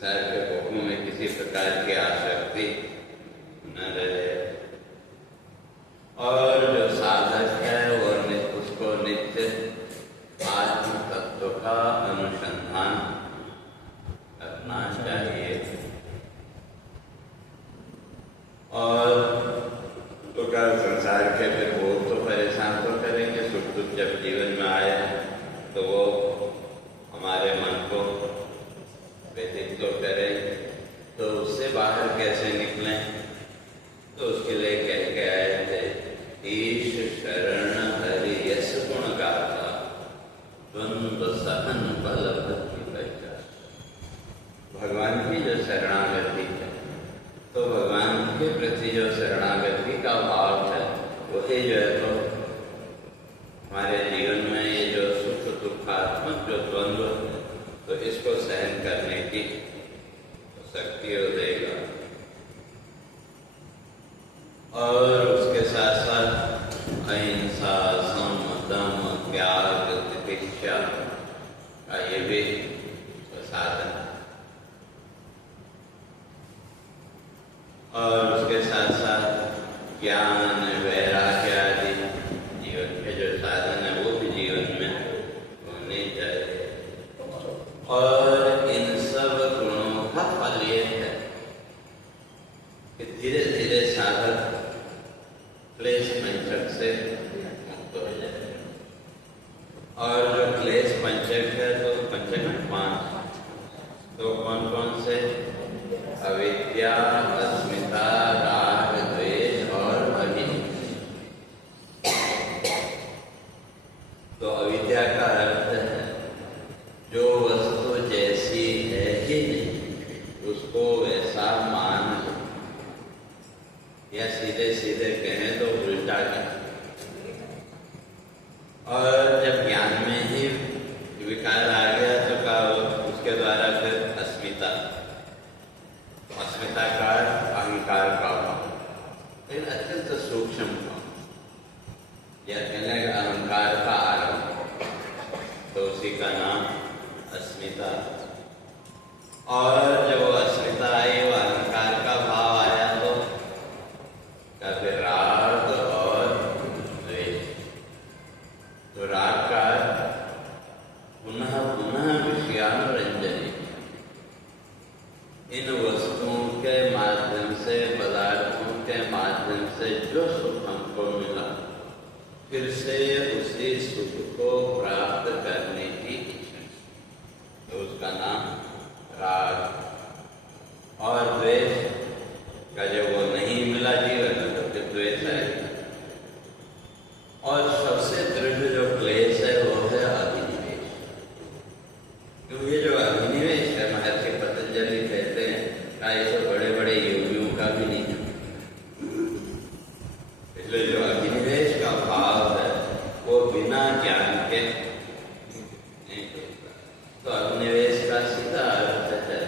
संसार के भोगों में किसी प्रकार की आसक्ति न रहे, और जो साधक है वो उसको नित्य आत्म तत्व का अनुसंधान करना चाहिए। और तो क्या संसार के फिर भोग तो परेशान तो करेंगे, सुख दुख जब जीवन में आए तो वो हमारे मन को व्यतीत तो करें, तो उससे बाहर कैसे निकलें? तो उसके लिए कह के आए थे, ईश शरण हरि यश गुण गाथा द्वंद्व सहन बल भक्ति पैसा। भगवान की जो शरणागति है, तो भगवान के प्रति जो शरणागति का भाव है, वही जो है तो हमारे जीवन में ये जो सुख दुखात्मक जो द्वंद्व है, तो इसको सहन करने की शक्ति हो देगा। और उसके साथ साथ अहिंसा, सम, दम, त्याग, तितिक्षा का ये भी साधन है। और उसके साथ साथ ज्ञान, वैराग्य आदि जीवन के जो साधन है वो भी जीवन में होने चाहिए। और इन सब गुणों का फल ये है कि धीरे धीरे साधक क्लेश पंचक से मुक्त हो जाए। और जो क्लेश पंचक है, तो पंचक में 5, तो कौन कौन से? अविद्या, अस्मिता, राग, द्वेष और अभिनिवेश। तो अविद्या का अर्थ है जो वस्तु जैसी है ही नहीं उसको वैसा मान लो, या सीधे सीधे कहें तो उल्टा कहें। और जब ज्ञान में ही विकार आ गया तो का उसके द्वारा फिर अस्मिता का अहंकार का भाव, एक अत्यंत सूक्ष्म भाव, या कहने का अहंकार का आरंभ, तो उसी का नाम अस्मिता। और जब वो अस्मिता आई, वो अहंकार का भाव आया, तो फिर राग और द्वेष। तो राग का पुनः पुनः विषयानुरंजनी, इन वस्तुओं के माध्यम से, पदार्थों के माध्यम से जो सुख हमको मिला, फिर से उसी सुख को प्राप्त करने की इच्छा, तो उसका नाम राग। और द्वेष का जब वो नहीं मिला जीवन में, तो फिर द्वेष है। और सबसे दृढ़ जो क्लेश है वो है अभिनिवेश। क्योंकि जो अभिनिवेश है, महर्षि पतंजलि कहते हैं ऐसे बड़े बड़े योगियों का भी नहीं है। इसलिए जो अभिनिवेश का भाव है वो बिना ज्ञान के नहीं होता। तो अभिनिवेश का सीधा अर्थ है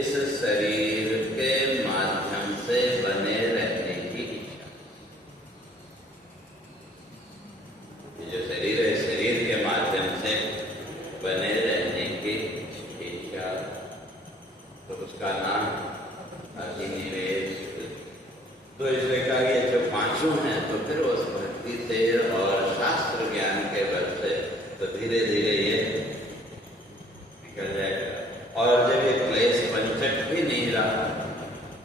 इस शरीर के माध्यम से बने रहने की इच्छा। जो शरीर है, शरीर के माध्यम से बने रहने की इच्छा, तो उसका नाम अभिनिवेश। तो इसलिए कहा कि जो 5 हैं, तो फिर उस भक्ति से और शास्त्र ज्ञान के बल से तो धीरे धीरे ये निकल जाएगा। और जब ये क्लेश पंचक भी नहीं रहा,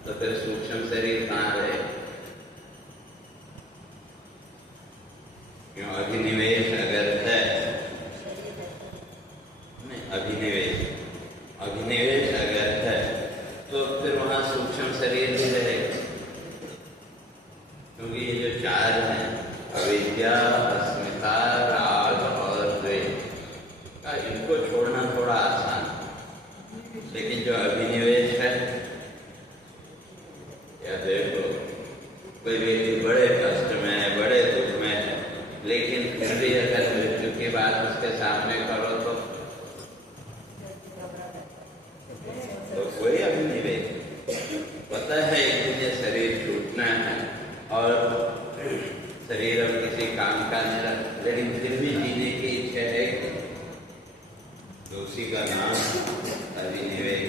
तो फिर सूक्ष्म शरीर कहाँ रहे? क्यों? अभिनिवेश अगर है, अभिनिवेश अगर है, तो फिर वहां सूक्ष्म शरीर भी रहेगा। क्योंकि ये जो 4 हैं, अविद्या, अस्मिता, राग और द्वेष, इनको छोड़ना थोड़ा आसान, लेकिन जो अभिनिवेश है, या देखो कोई व्यक्ति बड़े कष्ट में है, बड़े दुख में है, लेकिन फिर भी अगर मृत्यु की बात उसके सामने करो तो कोई अभिनिवेश, पता है एक दिन ये शरीर छूटना है और शरीर अब किसी काम का नहीं रहा, लेकिन फिर भी जीने की इच्छा है, तो उसी का नाम अभिनिवेश।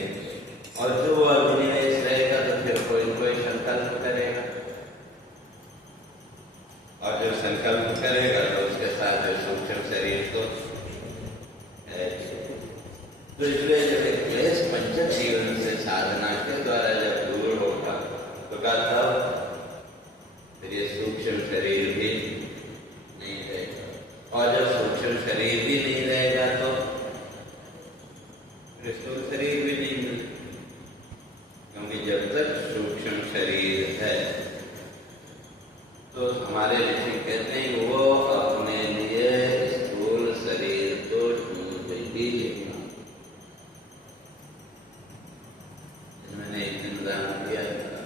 वरदान दिया था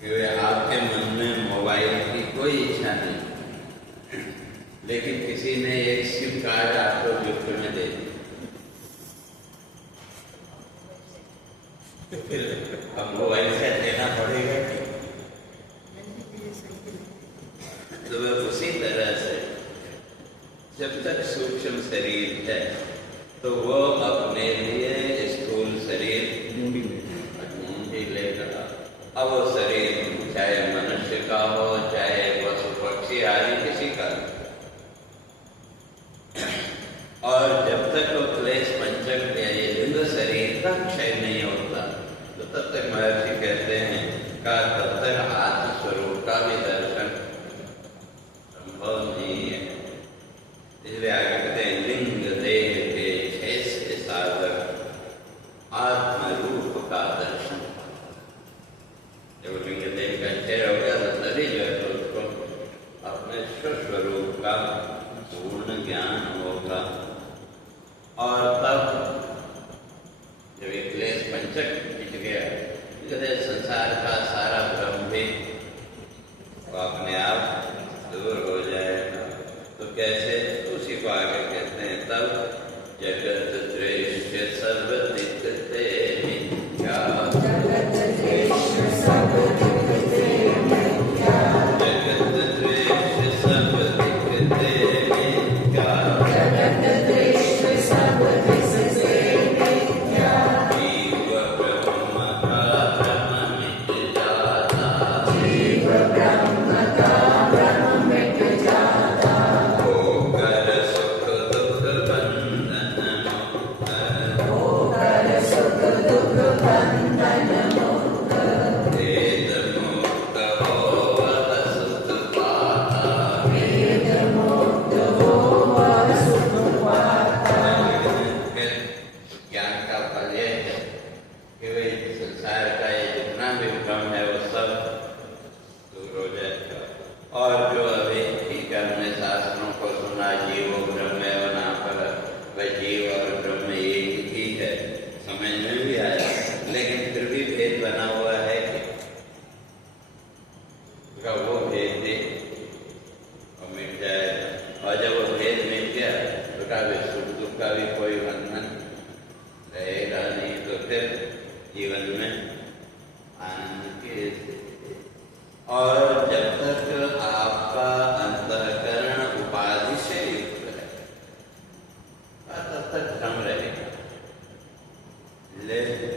कि आपके मन में मोबाइल की कोई इच्छा नहीं, लेकिन किसी ने एक सिम कार्ड आपको गिफ्ट में दे दी, तो फिर अब मोबाइल से लेना पड़ेगा। तो वह उसी तरह से जब तक सूक्ष्म शरीर है तो वो अपने लिए स्थूल शरीर ढूंढ ही लेगा। अब वो शरीर चाहे मनुष्य का हो, चाहे पशु पक्षी आदि किसी का, और जब तक वो क्लेश पंचक ये लिंग शरीर का क्षय नहीं होता तो तब तक महर्षि कहते हैं का तब तक आत्म स्वरूप का भी दर्शन संभव नहीं है। इसलिए आगे कहते हैं लिंग देह के क्षय से साधक आत्म रूप का दर्शन। जब लिंग देह का क्षय हो गया तो तभी जो है तो उसको अपने स्वस्वरूप का पूर्ण ज्ञान होगा। और तब जब एक क्लेश पंचक मिट गया, कहते संसार का सारा भ्रम भी अपने आप दूर हो जाएगा। तो कैसे? उसी को आगे कहते हैं तब जगत दृश्य सब दिखते मिथ्या, जगत दृश्य सब दिखते मिथ्या, जगत दृश्य सब दिखते मिथ्या, जगत दृश्य सब दिखते मिथ्या, जीव ब्रह्म का भ्रम मिट जाता, जीव ब्रह्म का भ्रम मिट जाता, होकर सुख दुख बंधन मुक्त, होकर सुख दुख बंधन मुक्त, वेद मुक्त हो वह सुख पाता, वेद मुक्त हो वह सुख पाता। ज्ञान का फल यह है कि वे संसार का ये जितना भी भ्रम है वो सब दूर हो जाएगा। और जो अभी ठीक है हमने शास्त्रों को सुना जीवो ब्रह्म बना पर वह जीव और ब्रह्म एक ही है, समझ में भी आया, लेकिन फिर भी भेद बना हुआ है कि वो भेद दे और मिट जाएगा। और जब वो भेद मिट गया तो कभी सुख दुख का भी कोई बंधन रहेगा नहीं, तो फिर जीवन में आनंद की स्थिति। और जब तक आपका अंतःकरण उपाधि से युक्त है तब तक भ्रम रहेगा, लेकिन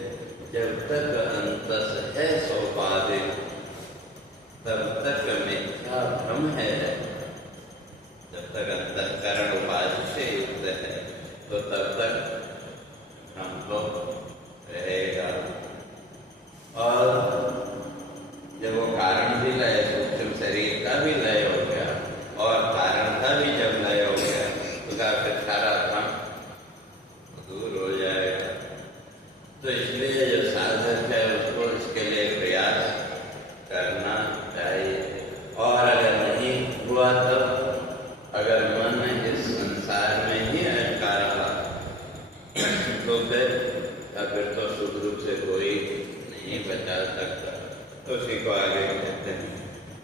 जब तक अंतस है सोपाधिक तब तक मिथ्या भ्रम है। जब तक अंतःकरण उपाधि से युक्त है तो तब तक भ्रम तो रहेगा। और जब वो कारण भी लय, सूक्ष्म शरीर का भी लय हो गया और कारण का भी जब लय हो गया तो फिर सारा भ्रम दूर हो जाएगा। तो इसलिए जो साधक है उसको इसके लिए प्रयास करना चाहिए। और अगर नहीं हुआ तब अगर मन इस संसार में ही अटका रहा तो फिर तो सुख दुख से कोई नहीं बचा सकता। तो उसी को आगे कहते हैं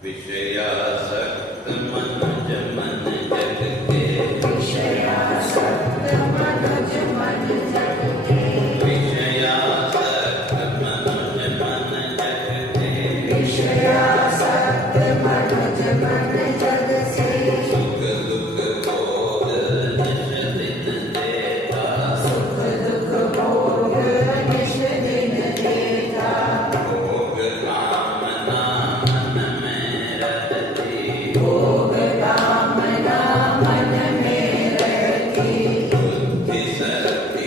विषयासक्त मनुज मन जग के, विषयासक्त मनुज मन जग के, विषयासक्त मनुज मन जग के, विषयासक्त मनुज मन जग से, सुख दुख भोग निश दिन देता, सुख दुख भोग निश दिन देता, भोग कामना मन में रहती, भोग कामना मन में रहती, बुद्धि शक्ति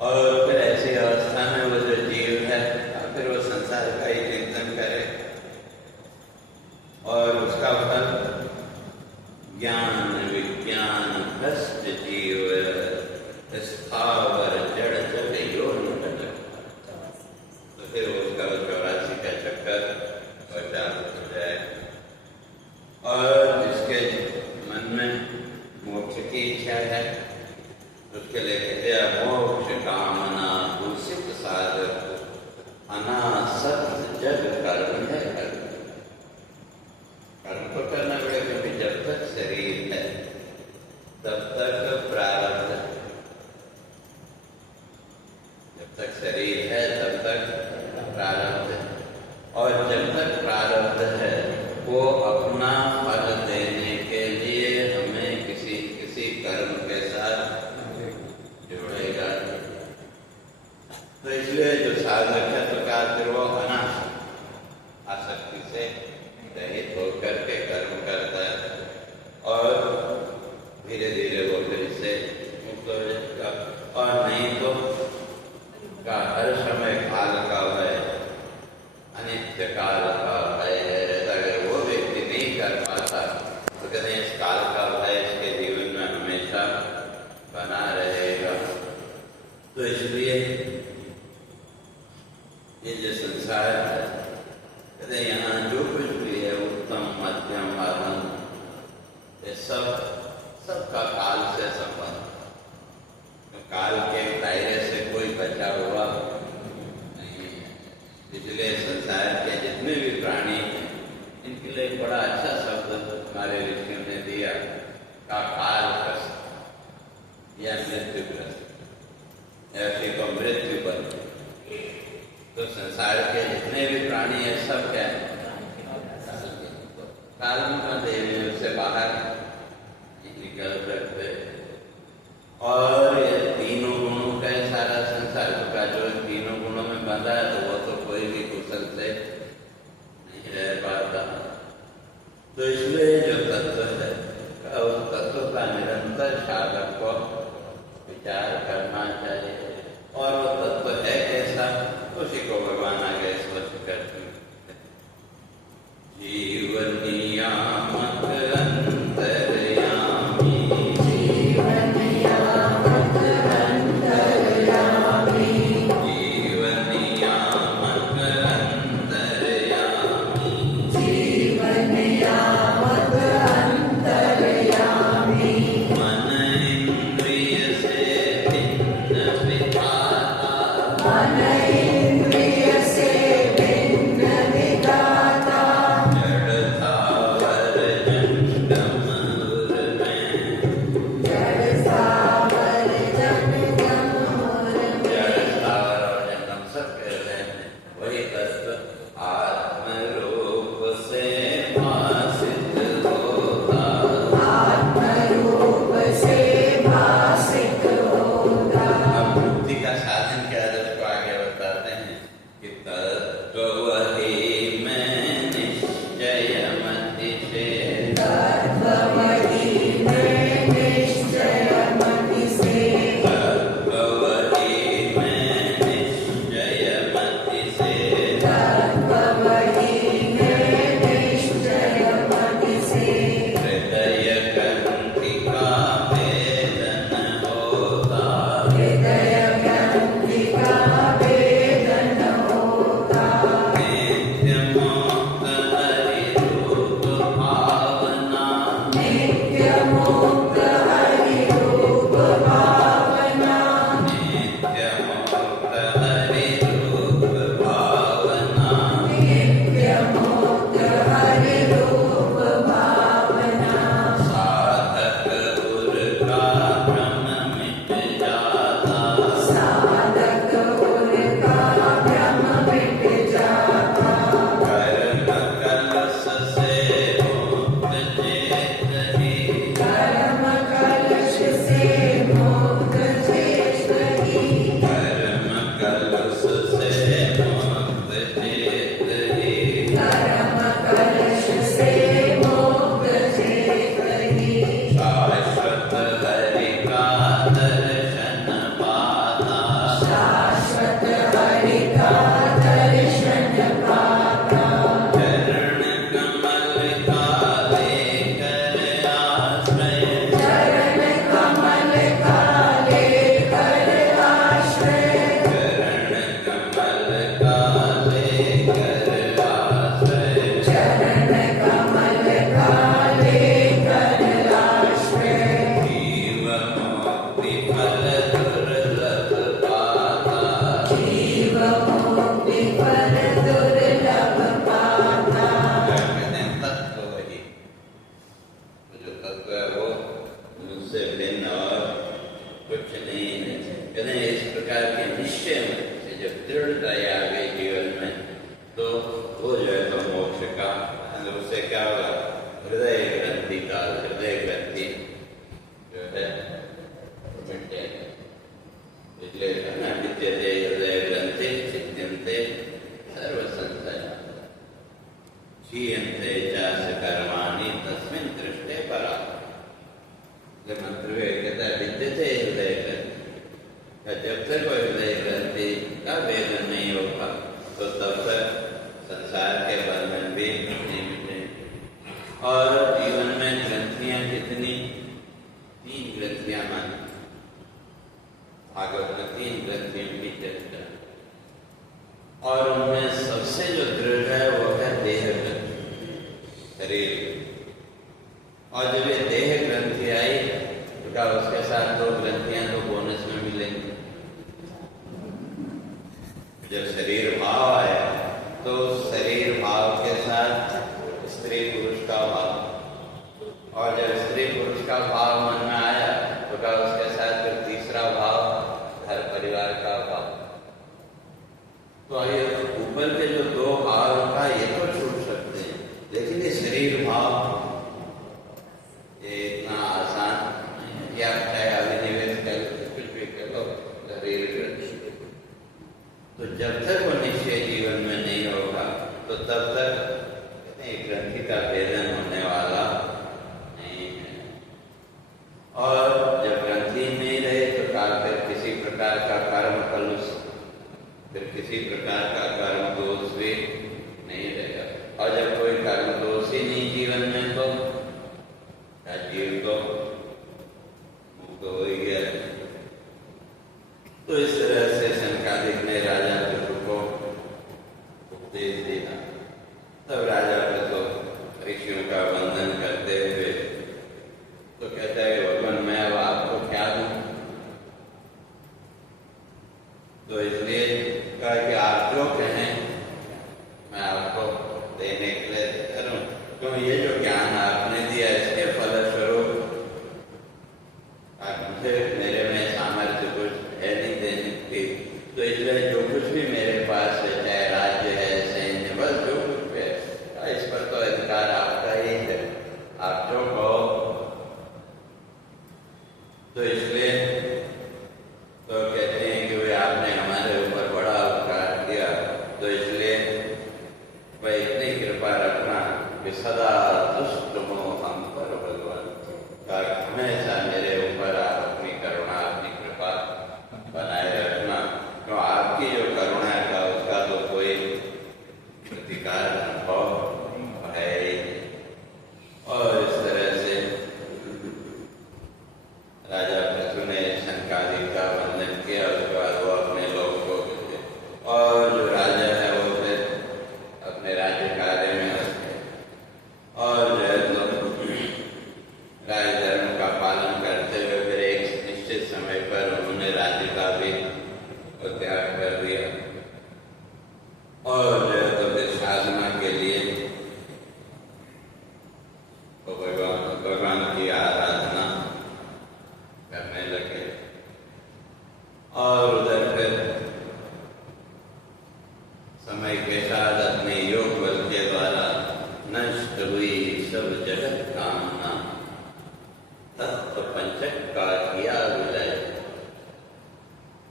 और फिर ऐसी अवस्था में वो जो जीव है फिर वो संसार का ही चिंतन करे और उसका फल ज्ञान विज्ञान भ्रष्ट जीव स्थावर जड़ जड़ योन। तो फिर उसका 84 का चक्कर चालू हो जाए। और जिसके मन में मोक्ष की इच्छा है उसके लिए कहते हैं मोक्ष कामना दूषित साधक अनासक्त जग कर्म है। कर्म तो करना पड़ेगा क्योंकि जब तक शरीर है तब तक प्रारब्ध, जब तक शरीर है तब तक प्रारब्ध है। और जब तक प्रारब्ध है वो अपना फल देने के लिए हमें किसी किसी कर्म के साथ जोड़ेगा। तो इसलिए जो साधक है तो क्या फिर वो अनासक्त आसक्ति से रहित होकर के कर्म करता है और धीरे धीरे वो फिर इससे मुक्त हो जाएगा। और नहीं तो का हर समय काल का भय, अनित्य काल का भय है। अगर वो व्यक्ति नहीं कर पाता तो कहते इस काल का भय इसके जीवन में हमेशा बना रहेगा। तो इसलिए ये जो संसार है कहते यहाँ जो कुछ भी है उत्तम मध्यम अधम ये सबका काल से संबंध। तो काल के दायरे से कोई बचा हुआ नहीं है। इसलिए संसार के जितने भी प्राणी हैं इनके लिए बड़ा अच्छा शब्द हमारे ऋषियों ने दिया का कालग्रस्त या मृत्युग्रस्त या फिर को मृत्यु पर। तो संसार के जितने भी प्राणी है सब क्या है काल में देवी से बाहर निकल सकते। और ये तीनों गुणों का सारा संसार का जो तीनों गुणों में बंधा है तो वो तो कोई भी कुशल से नहीं रह पाता। तो इसलिए जो तत्व है उस तत्व का निरंतर साधक को विचार करना चाहिए। और वो तत्व है कैसा उसी को भगवान आगे स्पष्ट करते हैं। जीवन नियामक अंतर्यामी, जीवन नियामक अंतर्यामी, जीवन नियामक कहते हैं इस प्रकार के निश्चय में से जब दृढ़ता आ गई जीवन में तो वो जो है तो मोक्ष का, उससे क्या होगा, हृदय ग्रंथि का, हृदय ग्रंथि जो है मिट जाएगा। इसलिए विद्यते हृदय ग्रंथि सिद्ध्यन्ते सर्व संशय क्षीयन्ते चास कर्माणि तस्मिन् दृष्टे परा। मंत्र कहता है विद्यते हृदय ग्रंथि, जब तक कोई हृदय ग्रंथि का वेदन नहीं होगा तो तब तक संसार के बंधन भी नहीं मिटे। और जीवन में ग्रंथियां कितनी, 3 ग्रंथियां मानी। भागवत में 3 ग्रंथियों की चर्चा, और उनमें सबसे जो दृढ़ है वो है देह ग्रंथि, शरीर। और जब ये देह ग्रंथि आई तो क्या उसके साथ 2 ग्रंथियां तो बोनस में मिलेंगी। जब शरीर भाव आया तो शरीर भाव के साथ स्त्री पुरुष का भाव, और जब स्त्री पुरुष का भाव मन में आया तो क्या उसके साथ फिर तीसरा भाव घर परिवार का भाव। तो ये ऊपर के जो 2 भाव का ये तो छूट सकते हैं, लेकिन ये शरीर भाव ये इतना आसान नहीं। क्या है अभिनिवेश कर कुछ भी कर लो शरीर ग्रंथि। तो जब तक वो निश्चय जीवन में नहीं होगा तो तब तक कहते हैं ग्रंथि का भेदन होने वाला नहीं है। और जब ग्रंथि नहीं रहे तो फिर किसी प्रकार का कर्म कलुष, फिर किसी प्रकार का कर्म दोष भी नहीं रहेगा। और जब कोई कर्म दोष ही नहीं जीवन में तो जीव तो मुक्त हो ही गया। तो इस तरह से शनकादिक ने राजा पृथु को उपदेश दिया। तब राजा पृथु ऋषियों का वंदन करते हुए तो कहता है भगवान मैं अब आपको क्या दूं। तो इसलिए कहा कि आप जो कहें मैं आपको देने के लिए करूं, क्यों ये जो ज्ञान आपने दिया इसके फलस्वरूप मुझे मेरे में सामर्थ्य कुछ है नहीं देने की। तो इसलिए जो कुछ भी मेरे पास है, चाहे राज्य है, सैन्य बल, जो कुछ है, इस पर तो अधिकार आपका ही है, आप जो कहो। तो इसलिए तो कहते हैं कि वे आपने हमारे ऊपर बड़ा उपकार किया, तो इसलिए वह इतनी कृपा रखना कि सदा दुष्ट मोह हम पर भगवान, हमेशा मेरे ऊपर आप अपनी करुणा, अपनी कृपा बनाए रखना। तो आपकी जो करुणा का उसका तो कोई प्रतिकार संभव है ही। और इस तरह से राजा पृथु ने शनकादिक का वंदन किया। उसके बाद वो अपने लोग को गए, और जो राजा है वो फिर अपने राज्य कार्य में लगे। और राजधर्म का पालन करते हुए फिर एक निश्चित समय पर उन्होंने राज्य का भी त्याग कर दिया। और तो फिर साधना के लिए तो भगवान की आराधना करने लगे। और उधर फिर समय के साथ अपने योग बल के द्वारा नष्ट हुई सब जगत कामना, तत्व पंचक का किया विलय,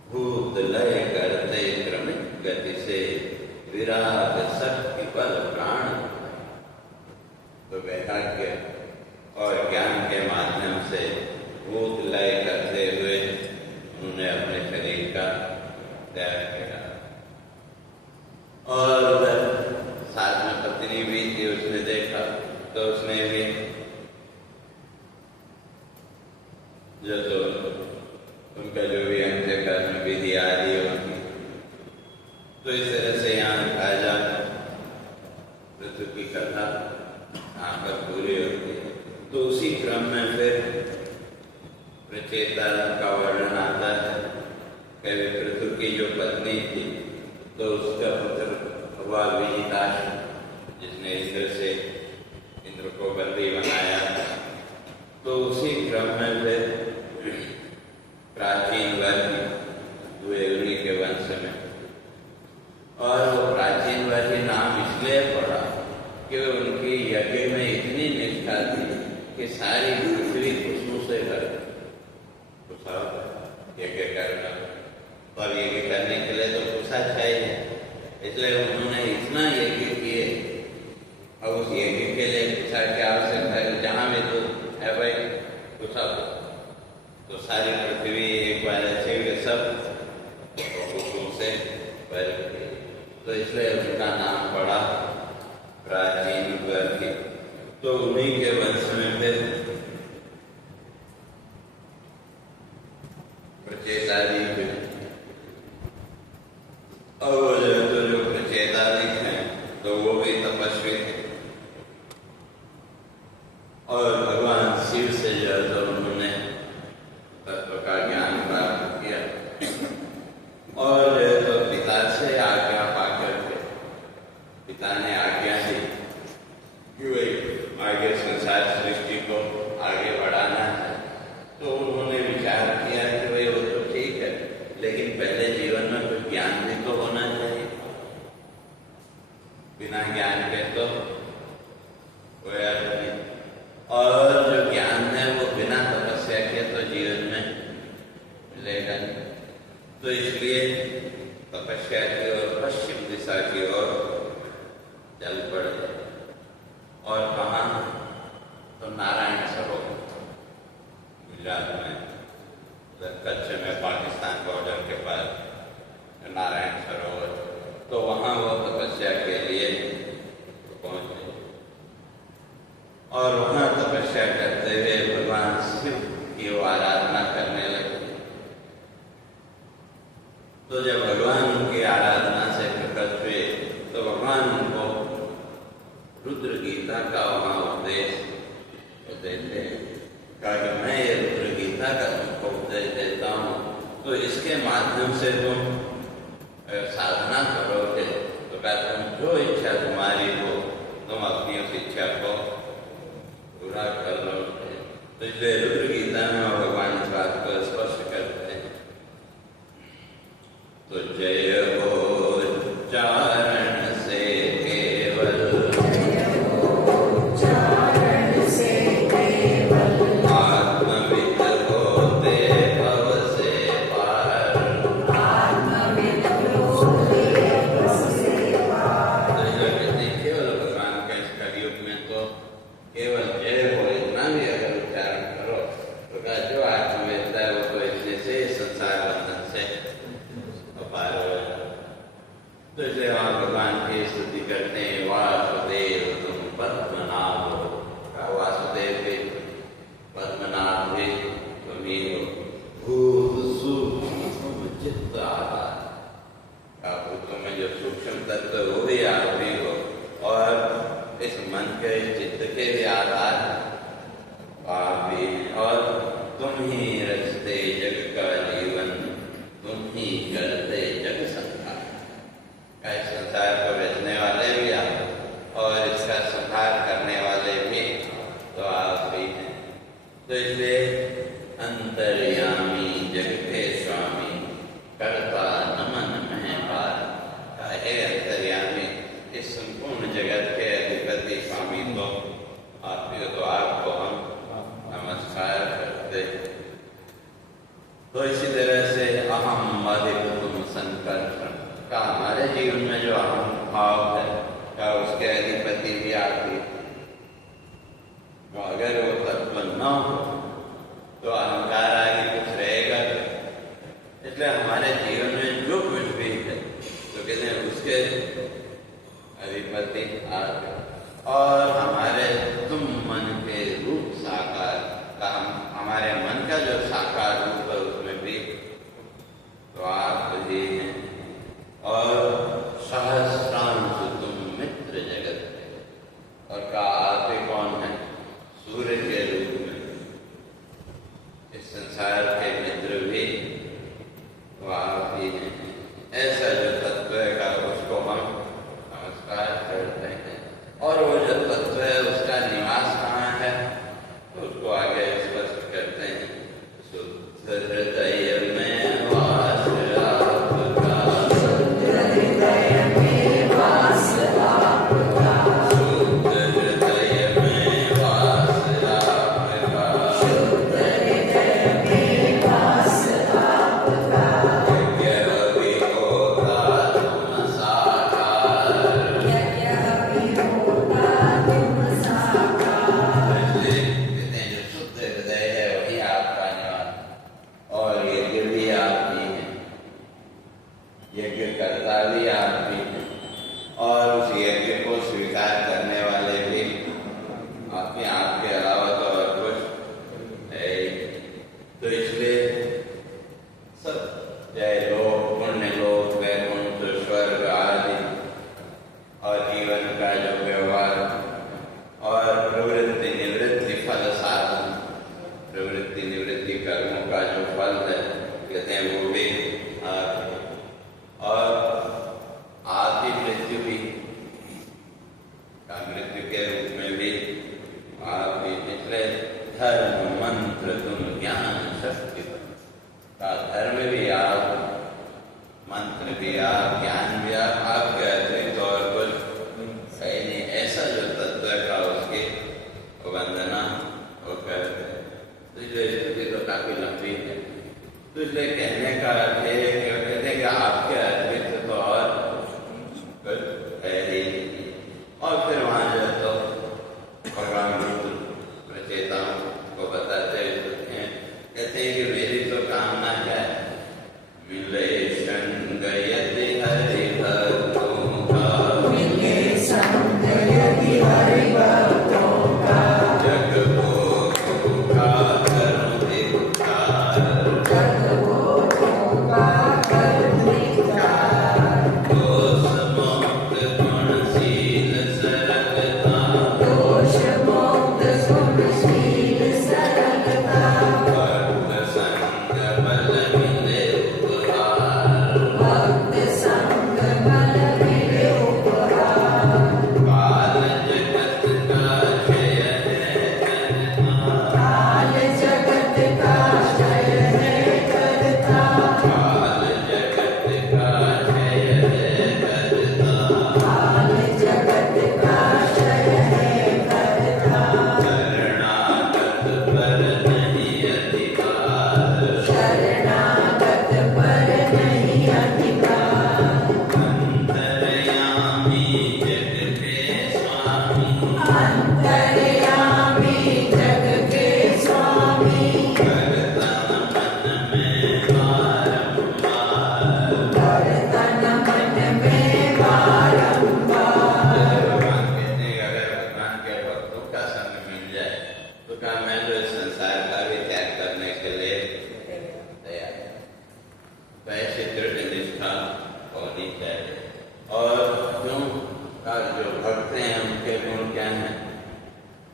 भूत लय करते क्रमिक गति से विराग शक्ति बल प्राण। तो वैराग्य और ज्ञान के माध्यम से भूत लय करते हुए उन्होंने अपने शरीर का त्याग किया। और उधर साथ में पत्नी भी थी, उसने देखा तो उसने भी जो तो उनका जो भी अंत्यकर्म विधि आदि होती। तो इस तरह से यहाँ राजा पृथु की कथा यहाँ पर पूरी होती है। तो उसी क्रम में फिर प्रचेता का वर्णन आता है। कभी पृथु की जो पत्नी थी तो उसका पुत्र हुआ विजिताश्व, जिसने इंद्र को बंदी बनाया। तो उसी क्रम में फिर प्राचीन वर्ग अब यज्ञ करने के लिए तो पूछा चाहिए, इसलिए उन्होंने इतना यज्ञ किए। और उस यज्ञ के लिए पूछा की आवश्यकता है, जहाँ भी तो है भाई पूछा तो सारी पृथ्वी एक बार अच्छे हुए सब से पर, तो इसलिए उनका नाम पड़ा प्राचीन गर्गी। तो उन्हीं के वंश में थे प्रचेतादि थे। और वो जो प्रचेतादि थे तो वो भी तपस्वी थे और भगवान शिव से जो है तो उन्होंने तत्व का ज्ञान प्राप्त किया। और तो पिता से आज्ञा पाकर के पिता ने आज्ञा दी कि वही आगे संसार सृष्टि को आगे बढ़ाना है। तो उन्होंने विचार किया कि भाई वो तो ठीक है, लेकिन पहले जीवन में कुछ ज्ञान भी तो होना चाहिए। बिना ज्ञान के तो कोई अर्थ नहीं। और जो ज्ञान है वो बिना तपस्या के तो जीवन में मिलेगा नहीं। तो इसलिए तपस्या की ओर पश्चिम दिशा की ओर चल पड़े। और कहाँ? तो नारायण सरोवर गुजरात में, कच्छ में, पाकिस्तान बॉर्डर के पास नारायण सरोवर। तो वहाँ वो तपस्या के लिए पहुंचे और वहाँ तपस्या करते हुए भगवान शिव की वो आराधना करने लगे। तो जब भगवान उनकी आराधना से प्रकट हुए तो भगवान उनको रुद्र गीता का वहाँ उपदेश देते हैं। कहा कि मैं ये रुद्र गीता का तुमको उपदेश देता हूँ, तो इसके माध्यम से तुम साधना करोगे तो क्या तुम जो इच्छा तुम्हारी हो तुम अपनी उस इच्छा को पूरा कर लोगे। तो इसलिए रुद्र गीता में भगवान इस बात को स्पष्ट करते हैं। तो जय हो चारण से केवल, आत्मविद होते भव से पार। तो कितनी केवल भगवान का इस कलयुग में तो केवल जय हो इतना भी अगर उच्चारण करो तो क्या जो आत्मवेदता है वो तो इसलिए से संसार बंधन से अपार हो जाए। तो इसलिए वहाँ भगवान की स्तुति करते हैं, वासुदेव तुम पद्मनाभ हो। वासुदेव के पद्मनाभ भी तुम ही हो। भूत सूक्ष्म चित्त आधार, भूतों में जो सूक्ष्म तत्व वो भी आप भी हो और इस मन के चित्त के भी आधार आप भी, और तुम ही रचते जग का जीवन, तुम ही करते जग संहार। इस संसार को रचने वाले भी आप और इसका संहार करने वाले भी तो आप ही हैं। तो इसलिए अंतर्यामी जग के स्वामी, करता नमन महपार। हे अंतर्यामी, इस संपूर्ण जगत के अधिपति स्वामी तो आप ही हो, तो आपको हम नमस्कार करते। तो इसी तरह से अहम अधिक तुम संकर्षण का हमारे जीवन में जो अहम भाव है का उसके अधिपति भी आप ही। अगर वो तत्व न हो तो अहंकार आगे कुछ रहेगा। इसलिए हमारे जीवन में जो कुछ भी है तो कहते हैं उसके अधिपति आप। और हमारे तुम मन के रूप साकार का, हमारे मन का जो साकार रूप है उसमें भी तो आप ही हैं। और सहस्रांश तुम मित्र जगत है, और का आप ही कौन है? सूर्य के रूप में इस संसार के मित्र भी तो आप ही हैं। ऐसा जो तत्व है उसको हम नमस्कार करते हैं। और वो जो तत्व है उसका निवास कहाँ है तो उसको आगे स्पष्ट करते हैं। शुद्ध कर्तावी आप भी हैं और उस यज्ञ को स्वीकार करने वाले भी आपके अलावा तो और कुछ है। तो इसलिए सब जय लोक, पुण्य लोक, वैकुंठ, स्वर्ग आदि और जीवन का जो व्यवहार और प्रवृत्ति निवृत्ति फल साधन, प्रवृत्ति निवृत्ति कर्मों का जो फल है कहते हैं वो भी और आदि मृत्यु भी का मृत्यु के रूप में भी आप भी पिछले धर्म मंत्र तुम ज्ञान शक्ति का धर्म भी आप, मंत्र भी आप, ज्ञान भी आपके अतिरिक्त और कुछ सही नहीं। ऐसा जो तत्व का उसकी वंदना वो करते हैं। तो जो स्थिति तो काफी लंबी है, तो इसलिए कहने का अर्थ है कि कहते हैं कि आपके अतिरिक्त तो और कुछ है ही नहीं। और फिर वहाँ जो तो भगवान बुद्ध प्रचेताओं को बताते हैं, कहते हैं कि मेरी तो कामना क्या है, मिले संग यदि हरि भक्तों का, मिले संग यदि हरि भक्तों का, जग भोगों का कर्म धिक्कार, जग भोगों का कर्म धिक्कार, दोष मुक्त गुणशील सरलता, दोष मुक्त गुणशील सरलता, भक्त संग बल मिले उपहार, भक्त संग बल मिले उपहार, काल जगत का क्षय है करता, काल जगत का क्षय है करता, काल जगत का क्षय है करता, काल जगत का क्षय है करता, शरणागत पर नहीं अधिकार, शरणागत पर नहीं अधिकार, अंतर्यामी जग के स्वामी, अंतर्यामी जग के स्वामी, करतन मन में बारंबार, करतन मन में बारंबार। भगवान कहते हैं अगर भगवान के भक्तों का संग मिल जाए तो क्या मैं जो इस संसार का भी त्याग करने के लिए तैयार हूं। तो ऐसी दृढ़ निष्ठा होनी चाहिए। और क्यों जो भक्त हैं उनके गुण क्या हैं,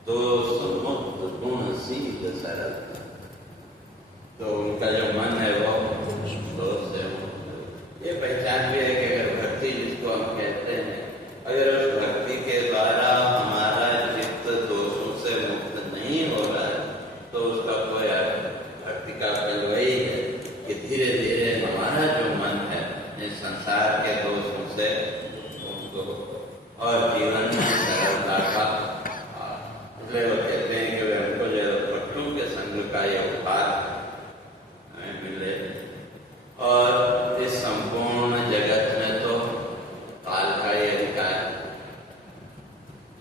दोष मुक्त गुणशील सरल, तो उनका जो मन है वो दोष से मुक्त। ये पहचान भी है कि अगर भक्ति जिसको हम कहते हैं, अगर उस भक्ति के द्वारा हमारा चित्त दोषों से मुक्त नहीं हो रहा है तो उसका कोई अर्थ, भक्ति का फल वही है कि धीरे धीरे हमारा जो मन है इस संसार के दोषों से मुक्त हो और जीवन में सरलता का इसलिए वो कहते हैं कि वे हमको जो भक्तों के संग का यह उपहार हमें मिले। और इस संपूर्ण जगत में तो काल का ही अधिकार है,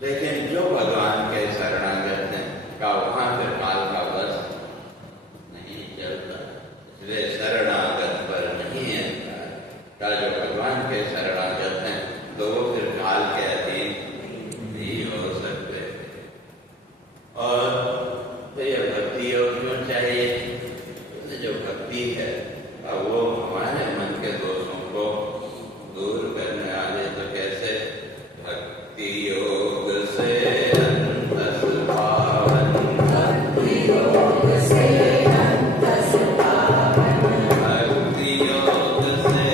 लेकिन जो भगवान के शरणागत हैं का वहां फिर काल का बस नहीं चलता। इसलिए शरणागत पर नहीं है का जो भगवान के शरणागत हैं तो वो फिर काल के अधीन नहीं हो सकते। और तो ये भक्ति योग क्यों चाहिए, जो भक्ति है वो हमारे मन के दोषों को दूर करने वाले। तो कैसे, भक्ति योग से अंतस पावन, भक्ति योग से अंतस पावन, भक्ति योग से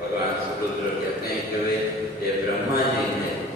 भगवान रुद्र कहते हैं कि वे ये ब्रह्मा जी ने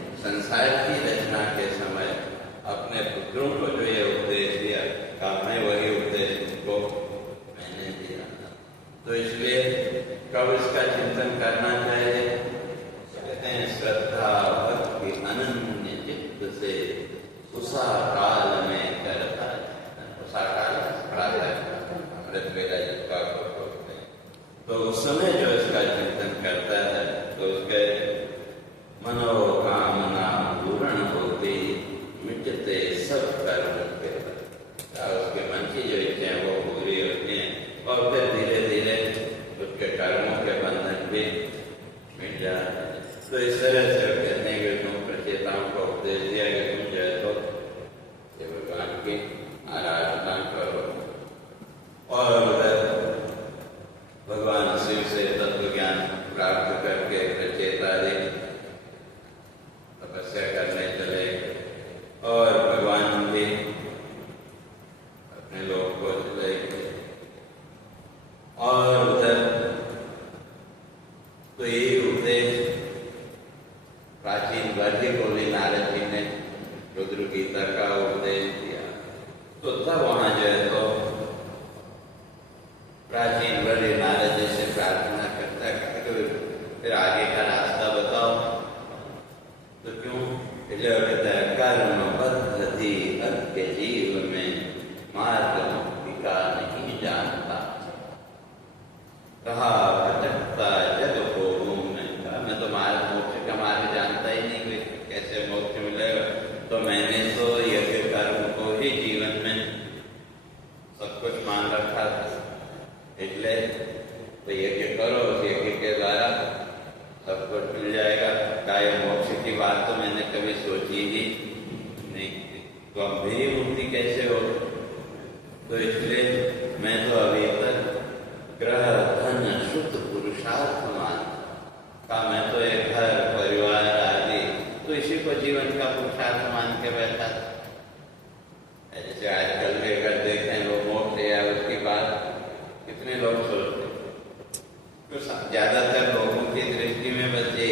बात तो मैंने कभी सोची ही नहीं। तो अब मेरी मुक्ति कैसे हो? तो इसलिए मैं तो अभी तक ग्रह धन शुद्ध पुरुषार्थ मान का, मैं तो एक घर परिवार आदि तो इसी को जीवन का पुरुषार्थ मान के बैठा था। जैसे आजकल के अगर देखें लोग मोक्ष या उसकी बात कितने लोग सोचते, तो ज्यादातर लोगों की दृष्टि में बस ये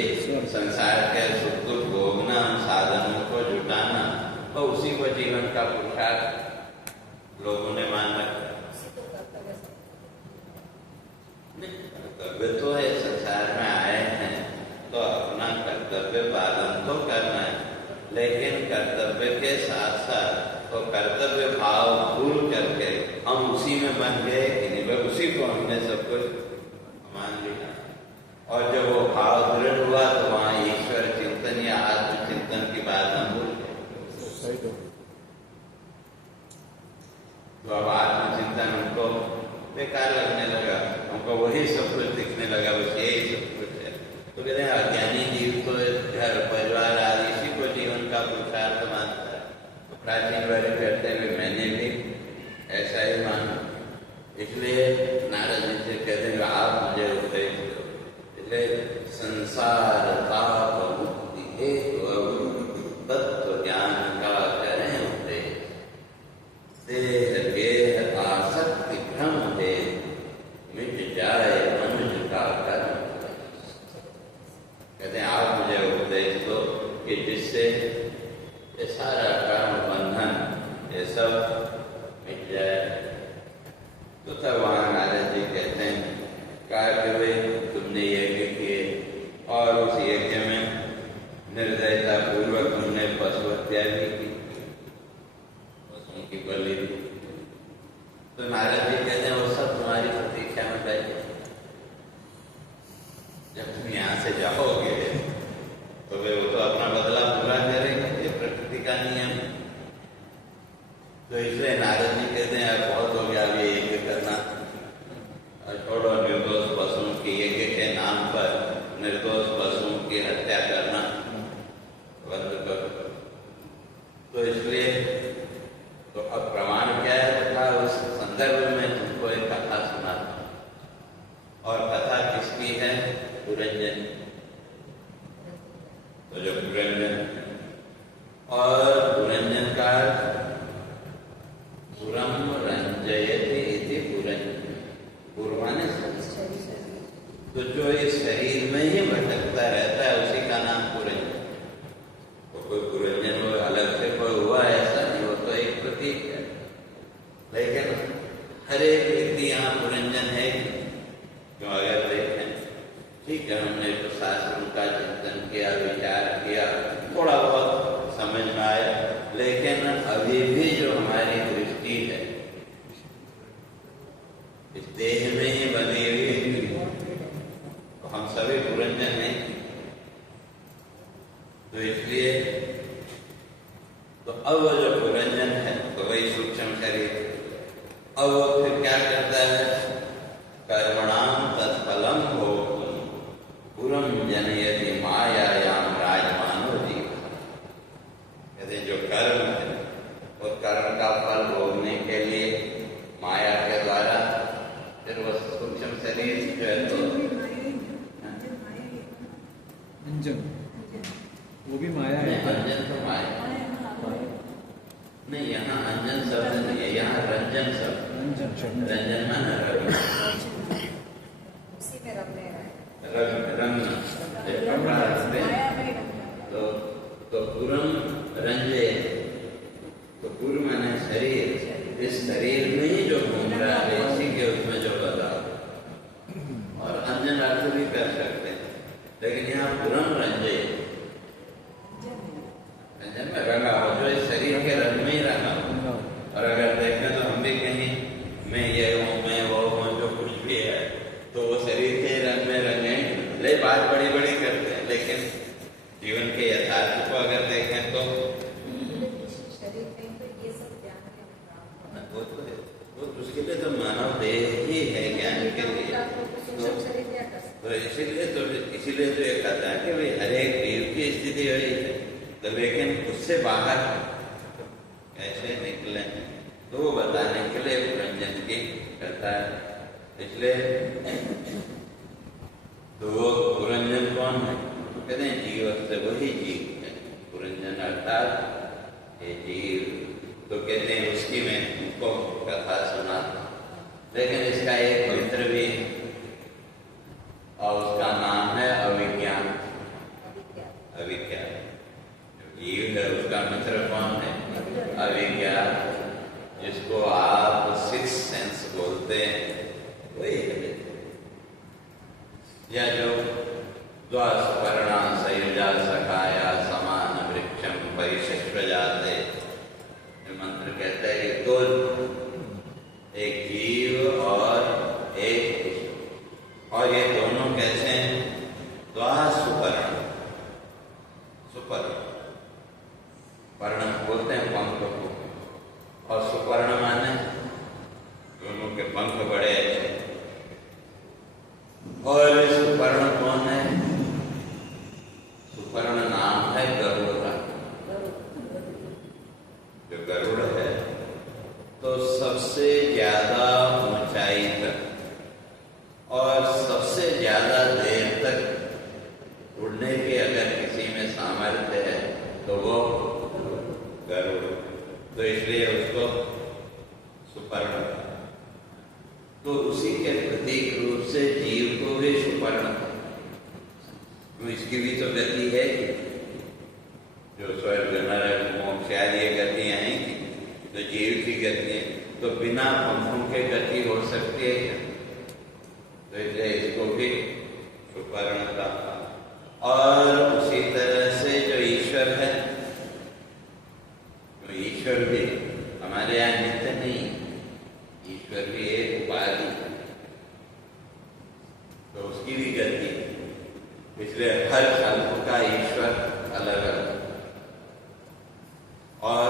संसार के सुख दुख भोगना, साधनों को जुटाना और उसी को जीवन का पुरुषार्थ लोगों ने मान रखा। कर्तव्य तो है, संसार में आए हैं तो अपना कर्तव्य पालन तो करना है, लेकिन कर्तव्य के साथ साथ तो कर्तव्य भाव भूल करके हम उसी में बन गए कि नहीं, बस उसी को हमने सब कुछ मान लिया। और जब वो भाव दृढ़ हुआ तो वहाँ ईश्वर चिंतन या आत्मचिंतन की बात हम भूल गए। तो अब आत्मचिंतन हमको बेकार लगने लगा, हमको वही सब कुछ दिखने लगा, बस यही सब कुछ है। तो कहते हैं अज्ञानी जीव तो घर परिवार आदि इसी को जीवन का पुरुषार्थ मानता है। तो प्राचीन वाले कहते हैं मैंने भी ऐसा ही माना, इसलिए नारद जी से कहते हैं आप मुझे उपदेश दो। इसलिए संसार ताप मुक्ति हेतु तत्व ज्ञान का करें उपदेश, देह गेह आसक्ति भ्रम दे मिट जाए मनुष्य का कर्म। कहते हैं आप मुझे उपदेश दो कि जिससे ये सारा कर्म बंधन ये सब मिट जाए। तो तब वहाँ नारद जी कहते हैं कहा कि भाई तुमने यज्ञ किए और उस यज्ञ में निर्दयता पूर्वक तुमने पशु हत्या भी की, पशुओं की बलि दी। तो नारद जी कहते हैं वो सब तुम्हारी प्रतीक्षा में बैठे, जब तुम यहाँ से जाओगे तो वे वो तो अपना बदला पूरा करेंगे, ये प्रकृति का नियम है। तो इसलिए नारद जी कहते हैं बहुत हो गया अभी यज्ञ करना, छोड़ो निर्दोष पशुओं की यज्ञ के नाम पर निर्दोष पशुओं की हत्या करना बंद करो। तो इसलिए तो अब प्रमाण क्या है था, उस संदर्भ में तुमको एक कथा सुनाता हूँ। और कथा किसकी है? पुरंजन। तो जो पुरंजन और पुरंजन का पुरम रंजयति इति पुरंजन, पूर्वाने तो जो इस शरीर में ही भटकता रहता है उसी का नाम पुरंजन। तो कोई पुरंजन वो अलग से कोई हुआ ऐसा नहीं, वो तो एक प्रतीक है। लेकिन हर एक व्यक्ति यहाँ पुरंजन है क्यों? अगर देखें ठीक है, हमने तो शास्त्रों का चिंतन किया, विचार किया, थोड़ा बहुत समझ में आया, लेकिन अभी भी जो हमारी दृष्टि है इस देह में ही बनी हुई, तो हम सभी पुरंजन हैं। तो इसलिए तो अब वो जो पुरंजन है तो वही सूक्ष्म शरीर, अब वो फिर क्या करता है? कर्मणाम तत्फलम भोक्तुम पुरम जनयति मायायाम राजमानो जीव। कहते जो कर्म है और कर्म का फल भोगने के लिए माया के द्वारा फिर वो सूक्ष्म शरीर जो है तो अंजन, वो भी माया है। अंजन तो माया नहीं, यहाँ अंजन शब्द नहीं है, यहाँ रंजन शब्द। रंजन माना उसी में रंग तो पूरम रंजे, तो पूर्व माने शरीर, इस शरीर में ही जो घूम रहा है इसी के उसमें जो बदलाव, और अंजन अर्थ भी कर सकते हैं, लेकिन यहाँ पूरम रंजे अंजन में रंगा हो, जो इस शरीर के रंग में ही रंगा हो। और अगर देखें तो हम भी कहीं मैं ये हूँ, मैं वो हूँ, जो कुछ भी है तो वो शरीर के रंग में रंगे, ले बात बड़ी बड़ी करते हैं, लेकिन जीवन के यथार्थ को अगर देखें तो वो उसके लिए तो मानव देह ही है ज्ञान के लिए। तो इसीलिए तो ये कहता है कि भाई हर एक जीव की स्थिति तो लेकिन उससे बाहर कैसे निकले तो वो बताने के लिए पुरंजन की करता है। इसलिए तो वो पुरंजन कौन है? कहते हैं जीव से वही जीव है पुरंजन, अर्थात ये जीव। तो कहते हैं उसकी मैं तुमको कथा सुना, लेकिन इसका एक मित्र भी है और उसका नाम है अविज्ञान। अविज्ञान जीव है, उसका मित्र कौन है? अविज्ञान, जिसको आप सिक्स सेंस बोलते हैं, वही है। या जो द्वास्पर्णा सयुजा सखाया समान वृक्षम परिशिष्ट जाते, मंत्र कहता है कि दो, एक जीव और एक ईश्वर, और ये दोनों कैसे हैं? द्वासुपर्ण, सुपर्ण, पर्ण बोलते हैं पंख को, और सुपर्ण माने दोनों के पंख बड़े अच्छे। और सुपर्ण कौन है? सुपर्ण नाम है गरुड़ का। जो गरुड़ है तो सबसे ज्यादा ऊंचाई तक और सबसे ज्यादा देर तक उड़ने के अगर किसी में सामर्थ्य है तो वो गरुड़, तो इसलिए उसको सुपर्ण। तो उसी के प्रतीक रूप से जीव को भी सुपर्ण, तो इसकी भी तो गति है जो स्वर्ग नरक मोक्ष आदि गतियां हैं, तो जीव की गति है, तो बिना पंखों के गति हो सकती है क्या? तो इसलिए इसको भी सुपर्ण कहा। और उसी तरह से जो ईश्वर है, तो ईश्वर भी हमारे यहाँ नित्य नहीं, ईश्वर भी एक उपाधि, तो उसकी भी गति, इसलिए हर कल्प का ईश्वर अलग अलग। और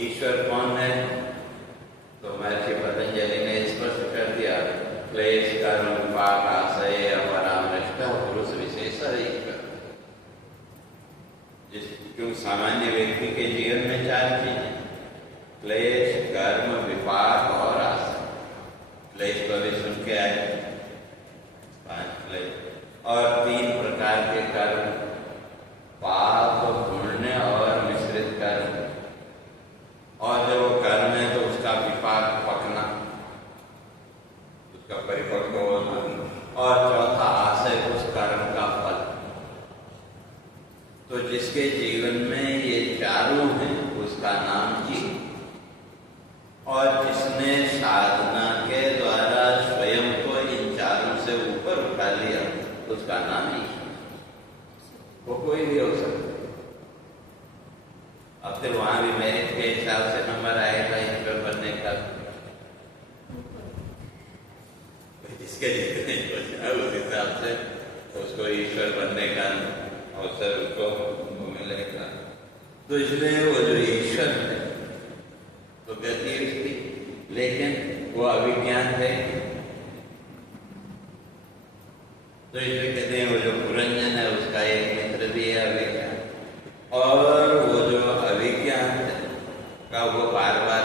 ईश्वर कौन है? तो महर्षि पतंजलि ने स्पष्ट कर दिया, क्लेश कर्म पाप आशय अपरामृष्ट पुरुष विशेष ईश्वर। क्यों सामान्य व्यक्ति के जीवन में चार चीजें, क्लेश कर्म विपाक और आशय। क्लेश को भी सुन के आए, 5 क्लेश, और 3 प्रकार के कर्म, पाप पुण्य और मिश्रित कर्म। और जब वो कर्म है तो उसका विपाक पकना, उसका परिपक्व होना, और चौथा आशय उस कर्म का फल। तो जिसके जीवन में ये चारों हैं उसका नाम जीव, और जिसने साधना के द्वारा स्वयं को इन चारों से ऊपर उठा लिया उसका नाम ईश्वर। वो कोई भी हो सकता। अब फिर वहां भी मेरिट के हिसाब से नंबर आएगा ईश्वर बनने का, जिसके जितने उस हिसाब से उसको ईश्वर बनने का अवसर उसको मिलेगा। तो इसलिए वो जो ईश्वर है तो गति उसकी, लेकिन वो अविज्ञान है। तो इसलिए कहते हैं वो जो पुरंजन है उसका एक मित्र भी है अविज्ञान, और वो जो अविज्ञान है का वो बार बार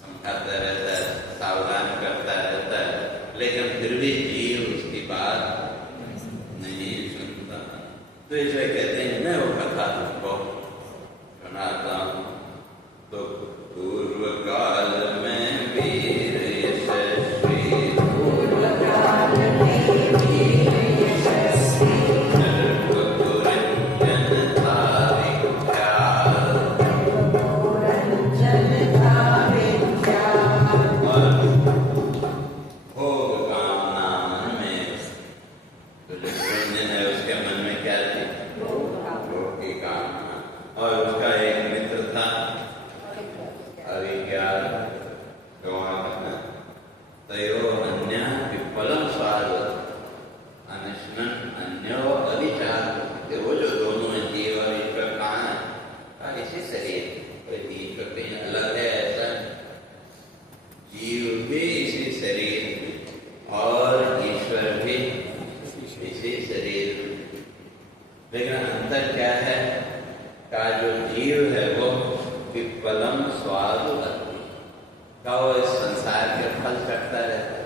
समझाता रहता है, सावधान करता रहता है, लेकिन फिर भी जीव उसकी बात नहीं सुनता। तो इसलिए कहते हैं मैं वो कथा तुमको सुनाता हूँ। तो पूर्व काल में वीर यशस्वी, अंतर क्या है? का जो जीव है वो पिप्पलम स्वादुवती, का वो इस संसार के फल चखता रहता है,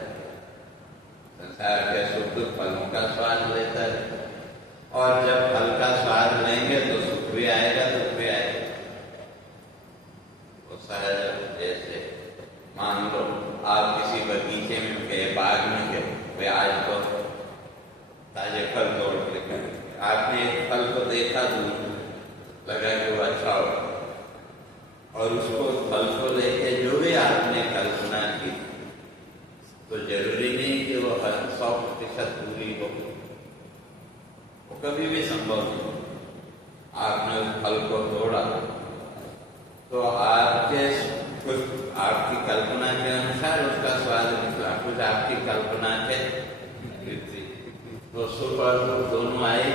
संसार के शुद्ध फलों का स्वाद लेता है। और जब फल का स्वाद लेंगे तो सुख भी आएगा, दुख भी आएगा। वो सहज जैसे मान लो आप किसी बगीचे में गए, बाग में गए, वे आज तो ताजे फल तोड़ के गए, आपने एक फल को देखा, दूर लगा कि वो अच्छा हो, और उसको फल को लेके जो भी आपने कल्पना की, तो जरूरी नहीं कि वो 100% पूरी हो, वो कभी भी संभव नहीं। आपने उस फल को तोड़ा तो आपके कुछ आपकी कल्पना के अनुसार उसका स्वाद निकला, कुछ आपकी कल्पना के तो सुख और दुख दोनों आए।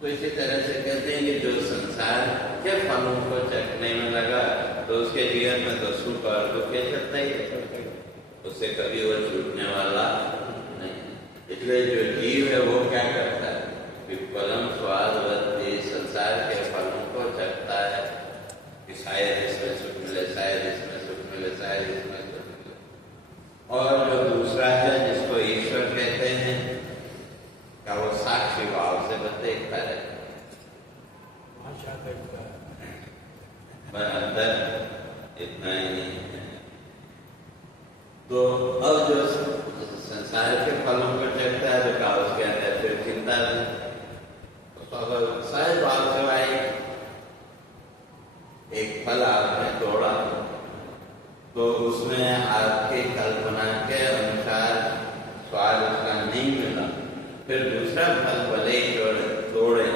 तो इसी तरह से कहते हैं कि जो संसार के फलों को चखने में लगा तो उसके जीवन में तो सुख और दुख चलता ही है, उससे कभी वो छूटने वाला नहीं। इसलिए जो जीव है वो क्या करता है? पिप्पलम स्वादवती, संसार के फलों को चखता है कि शायद इसमें सुख मिले, शायद इसमें सुख मिले, शायद इसमें सुख मिले। और जो दूसरा है जिसको ईश्वर कहते हैं, का वो साक्षी भाव से देखता है, पर अंदर इतना ही नहीं है। तो अब जो संसार के फलों को चखता है तो का उसके अंदर फिर चिंता सहज भाव से आई। एक फल आपने तोड़ा तो उसमें आपकी कल्पना के अनुसार स्वाद उसका नहीं मिला, फिर दूसरा फल भले ही तोड़े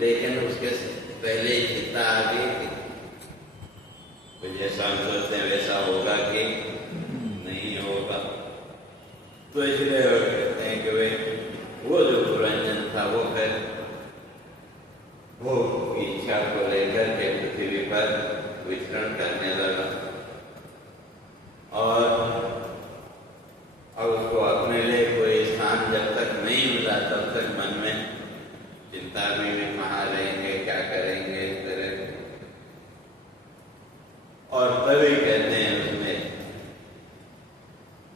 लेकिन उसके पहले ही चिंता आ गई कि जैसा हम सोचते हैं वैसा होगा कि नहीं होगा। तो इसलिए कहते हैं कि भाई वो जो पुरंजन था वो फिर वो इच्छा को लेकर के पृथ्वी पर विचरण करने लगा, और अब उसको अपने लिए कोई स्थान जब तक नहीं मिला तब तक मन में चिंता में भी कहाँ रहेंगे, क्या करेंगे, इस तरह। और तभी कहते हैं उसमें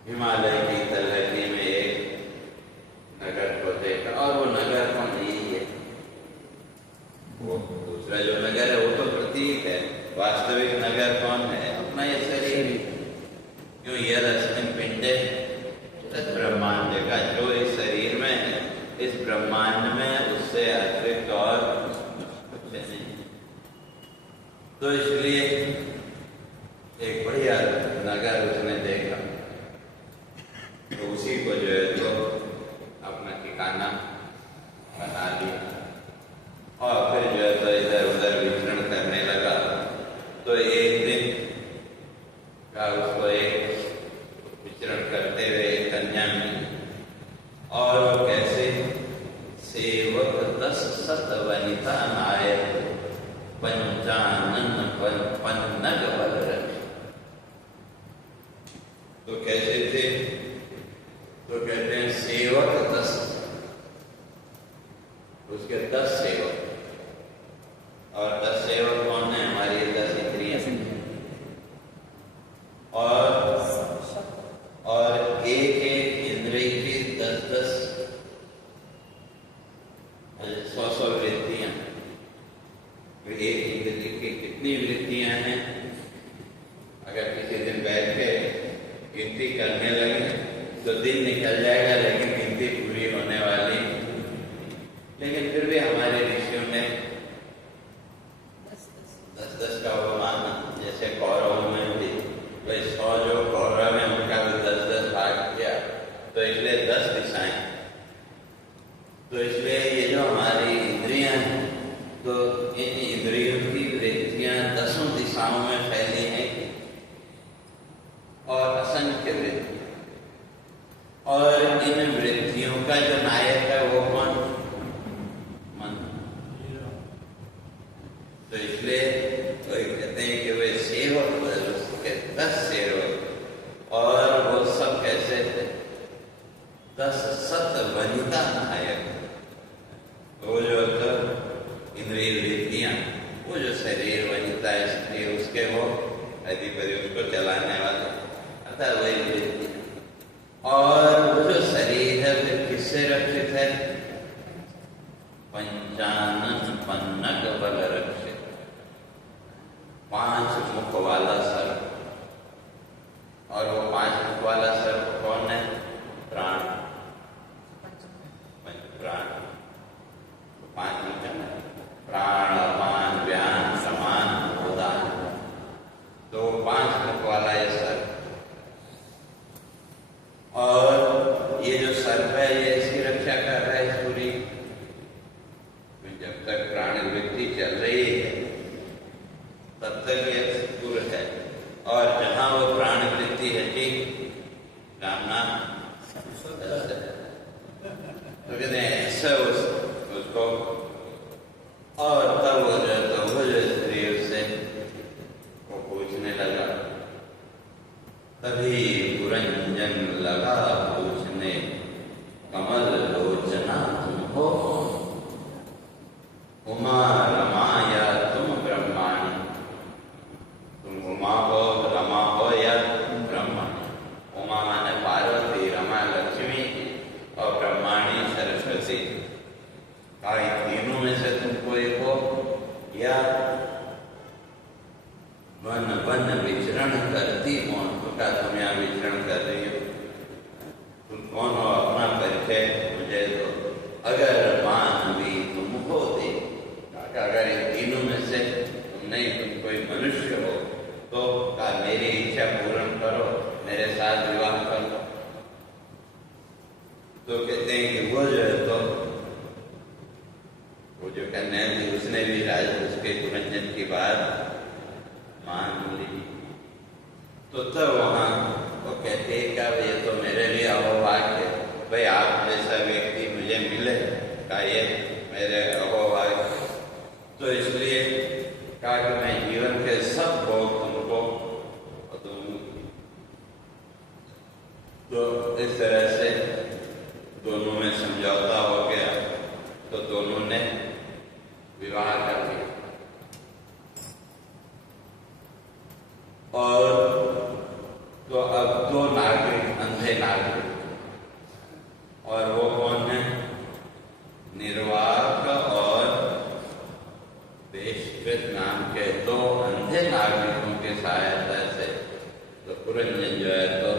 हिमालय की तलहटी में एक नगर को देखा, और वो नगर कौन? यही है, वो दूसरा जो नगर है वो तो प्रतीक है, वास्तविक नगर कौन है? अपना ये शरीर। क्यों? यह अस्मिन् पिंडे तत् ब्रह्मांड का, जो इस शरीर में है, इस ब्रह्मांड में उससे अतिरिक्त और कुछ नहीं। तो इसलिए एक बढ़िया नगर उसने देखा, तो उसी को जो है तो अपना ठिकाना बना दिया, और फिर जो है तो इधर उधर विचरण करने लगा। तो एक दिन का उसको एक विचरण करते हुए एक कन्या मिली, और वो कैसे? सेवक 10 सत वनिता नायक पंचानन पन्नग बलरथ। तो कैसे थे? तो कहते हैं सेवक 10, उसके 10 सेवक, और 10 सेवक कौन है? हमारी 10 इंद्रियां, और एक एक इंद्रिय की 10-10 100 वृत्तियां। एक इंद्रिय की कितनी वृत्तियां हैं? अगर किसी दिन बैठ के गिनती करने लगे तो दिन निकल जाएगा, लेकिन गिनती पूरी होने वाली। लेकिन फिर भी हमारे ऋषियों ने 10-10 का वो माना, जैसे कौरव में भी भाई 100 जो कौरव है उनका भी 10-10 भाग किया, तो इसलिए 10 दिशाएं। तो इसलिए ये जो हमारी इंद्रियां हैं, तो इन इंद्रियों की वृत्तियां 10 दिशाओं में फैली हैं, और असंख्य वृत्ति, और इन वृत्तियों का जो नायक है वो कौन? मन। तो इसलिए तो कहते हैं कि वे सेवक, उसके 10 सेवक, और वो सब कैसे थे? 10 सत वनिता नायक, पंचानन पन्नग बल रक्षे, 5 मुख वाला सर्प। और वो 5 मुख वाला सर्प कौन है? प्राण, प्राण। 5 मुख है ना, प्राण, अपान, व्यान, समान, उदान। तो 5 मुख वाला ये सर्प। और ये जो सर्प है ये इसकी रक्षा कर रहा है सूर्य। जब तक प्राणवृत्ति चल रही है तब तक ये दूर है, और जहां वो प्राणवृत्ति हटी कामना तो कहते हैं ऐसा उसको। और तब वो जो स्त्री उससे वो पूछने लगा, तभी पुरंजन लगा पूछने, कमल लोचना तुम हो, उमा रमा या तुम ब्रह्माणी। तुम उमा हो, रमा हो या ब्रह्माणी। उमा माने पार्वती, रमा लक्ष्मी और ब्रह्माणी सरस्वती। इन तीनों में से तुम कोई हो, या वन वन विचरण करती कौन? का तुम यहाँ विचरण कर रही हो, तुम कौन हो? अपना परिचय मुझे दो। अगर मानवी तुम हो दे, अगर इन तीनों में से तुम नहीं, तुम कोई मनुष्य हो तो मेरी इच्छा पूर्ण करो, मेरे साथ विवाह करो। तो कहते हैं कि वो जो है तो वो जो कन्या थी उसने भी उसके पुरंजन की बात मान ली। तो तब वहां वो कहते हैं क्या ये तो मेरे लिए अहोभाग्य है, भाई आप जैसा व्यक्ति मुझे मिले का ये मेरे अहोभाग्य। तो इसलिए कहा कि मैं जीवन के सब भोग तुमको दूंगी। तो इस तरह से दोनों में समझौता हो गया, तो दोनों ने विवाह कर लिया। और तो अब 2 नागरिक, अंधे नागरिक, और वो कौन है? निर्वाक और वेशकृत नाम के 2 अंधे नागरिकों की सहायता से तो पुरंजन जो है तो,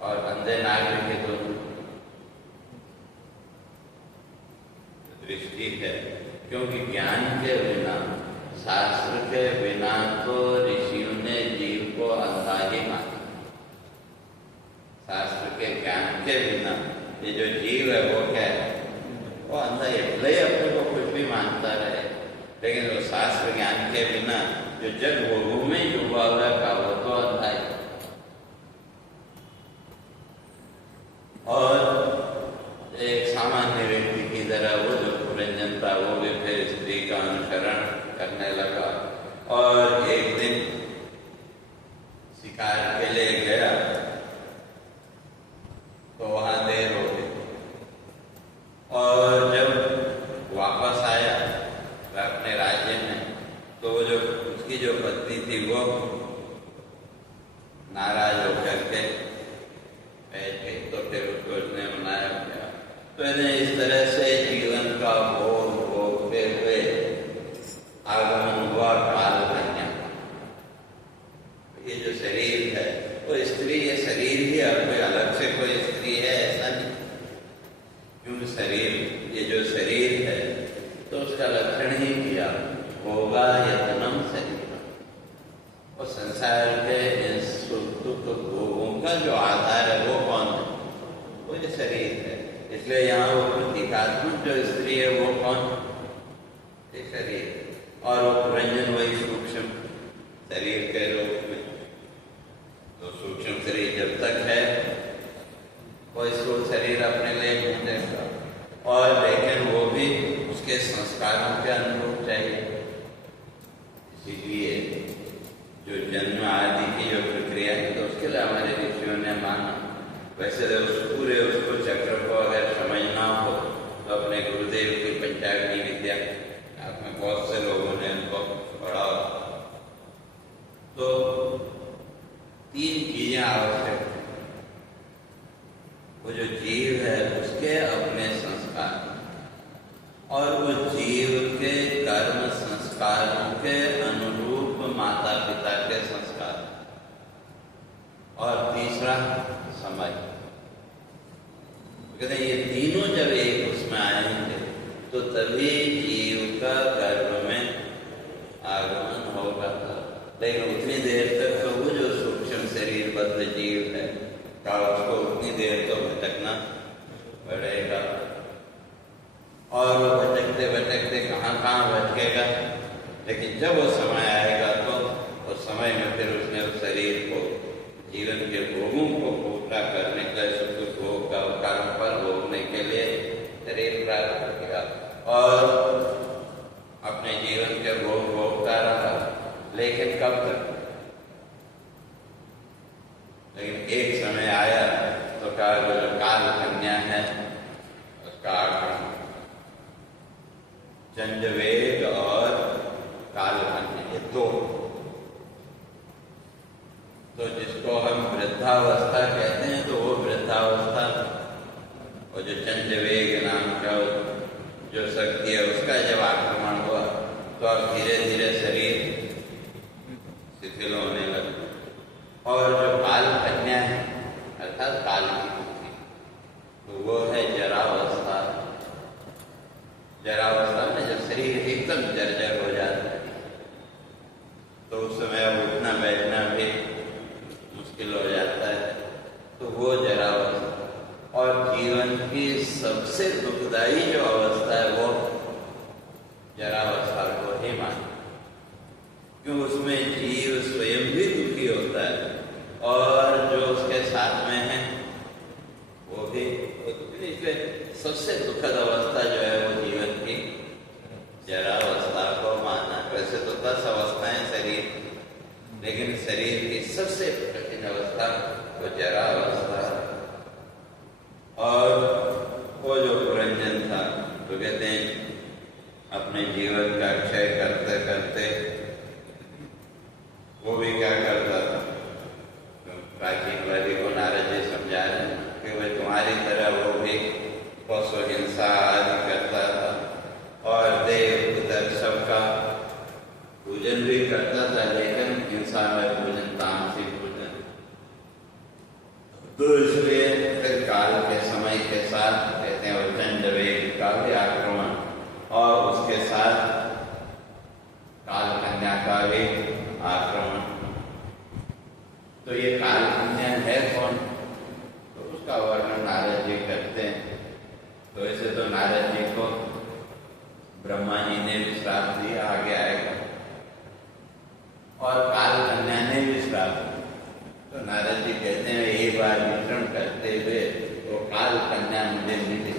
और अंधे नागरिक के दोनों दृष्टि है, क्योंकि ज्ञान के बिना, शास्त्र के बिना तो ऋषियों ने जीव को अंधा ही माना। शास्त्र के ज्ञान के बिना ये जो जीव है वो क्या है? वो अंधा है, भले ही अपने को कुछ भी मानता रहे, लेकिन वो शास्त्र ज्ञान के बिना जो जग वो में डूबा हुआ का वो तो अंधा है। और एक सामान्य व्यक्ति की तरह वो जो पुरंजन था वो भी फिर स्त्री का अनुसरण करने लगा। और एक दिन शिकार के लिए गया तो वहां देर हो गई, और जब वापस आया वह अपने राज्य में, तो वो जो उसकी जो पत्नी थी वो नाराज होकर के बैठ गई। तो फिर उसको उसने मनाया गया। तो इन्हें इस तरह से जीवन का बोध भोगते हुए आगमन हुआ काल कन्या। ये जो शरीर है वो स्त्री, ये शरीर ही, और कोई अलग से कोई स्त्री है ऐसा नहीं। क्योंकि शरीर, ये जो शरीर है तो उसका लक्षण ही किया होगा यतनम शरीर। और संसार के सुख दुख भोगों का जो आधार है वो कौन है? वो जो शरीर है। इसलिए यहाँ वो प्रतीकात्मक जो स्त्री है वो कौन? ये शरीर। और वो पुरंजन वही सूक्ष्म शरीर के रूप में। तो सूक्ष्म शरीर जब तक है वो इसको शरीर अपने लिए ढूंढेगा, और लेकिन वो भी उसके संस्कारों के अनुरूप चाहिए। इसीलिए जो जन्म आदि की जो प्रक्रिया है तो उसके लिए हमारे ऋषियों ने माना। वैसे तो उस पूरे उसको चक्र को अगर समझना हो तो अपने गुरुदेव की पंचाग्नि विद्या आप में बहुत से लोगों ने उनको पढ़ा। तो 3 चीजें आवश्यक है। वो जो जीव है उसके अपने संस्कार, तभी जीव का गर्भ में आगमन होगा। लेकिन उतनी देर तक तो वो जो सूक्ष्म शरीर बद्ध जीव है का उसको उतनी देर तो भटकना पड़ेगा। और वो भटकते भटकते कहाँ कहाँ भटकेगा, लेकिन जब वो समय आएगा तो उस समय में फिर उसने उस शरीर को जीवन के भोगों को पूरा करने का, सुख भोग का कर्म फल भोगने के लिए शरीर प्राप्त किया और अपने जीवन के भोग भोगता रहा। लेकिन कब तक? लेकिन एक समय आया तो कहा जो काल कन्या है उसका आगमन, चंद्रवेग और काल कन्या, ये दो। तो जिसको हम वृद्धावस्था कहते हैं तो वो वृद्धावस्था, और जो चंद्रवेग नाम का जो शक्ति है उसका जब आक्रमण हुआ तो अब धीरे धीरे शरीर शिथिल होने लगा। और जो काल कन्या है अर्थात काल की पुत्री, तो वो है जरावस्था। जरावस्था में जब शरीर एकदम जर्जर हो जाता है तो उस समय उठना बैठना भी मुश्किल हो जाता है, तो वो जरावस्था। और जीवन की सबसे दुखदायी जो अवस्था है वो जरावस्था को ही माने, क्यों उसमें जीव स्वयं भी दुखी होता है और जो उसके साथ में है वो भी दुखी। इसलिए सबसे दुखद अवस्था जो है वो जीवन की जरावस्था को माना। वैसे तो 10 अवस्थाएं शरीर, लेकिन शरीर की सबसे कठिन अवस्था वो जरावस्था। और वो जो पुरंजन था तो कहते हैं अपने जीवन का क्षय करते करते वो भी क्या करता था, तो प्राचीन वाली को नारद जी समझा रहे कि भाई तुम्हारी तरह वो भी पशु हिंसा आदि करता था और देव पितर सबका पूजन भी करता था, लेकिन हिंसा में पूजन, तामसिक पूजन। तो इसलिए फिर काल के समय के साथ कहते हैं वो चंद्रवेग का भी आक्रमण और उसके साथ काल कन्या का भी आक्रमण। तो ये काल कन्या है कौन, तो उसका वर्णन नारद जी करते हैं। तो ऐसे तो नारद जी को ब्रह्मा जी ने भी श्राप दिया, आगे आएगा, और काल कन्या ने भी श्राप दिया। तो नारद जी कहते हैं एक बार विचरण करते हुए वो काल कन्या मुझे मिली,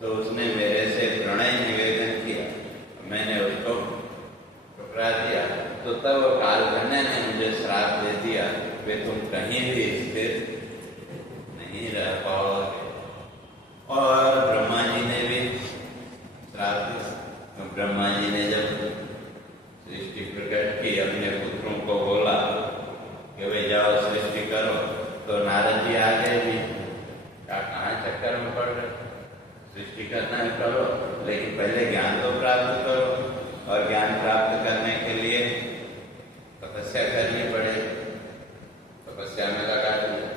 तो उसने मेरे से प्रणय निवेदन किया, मैंने उसको ठुकरा दिया, तो तब वो काल कन्या ने मुझे श्राप दे दिया वे तुम कहीं भी स्थिर नहीं रह पाओगे। और ब्रह्मा जी ने भी श्राप दिया। तो ब्रह्मा जी ने जब सृष्टि प्रकट की, अपने पुत्रों को बोला कि वे जाओ सृष्टि करो, तो नारद जी आ गए भी, कहाँ चक्कर में पड़ रहे, सृष्टि करना है करो, लेकिन पहले ज्ञान तो प्राप्त करो, और ज्ञान प्राप्त करने के लिए तपस्या करनी पड़ेगी। तपस्या में लगा दिया।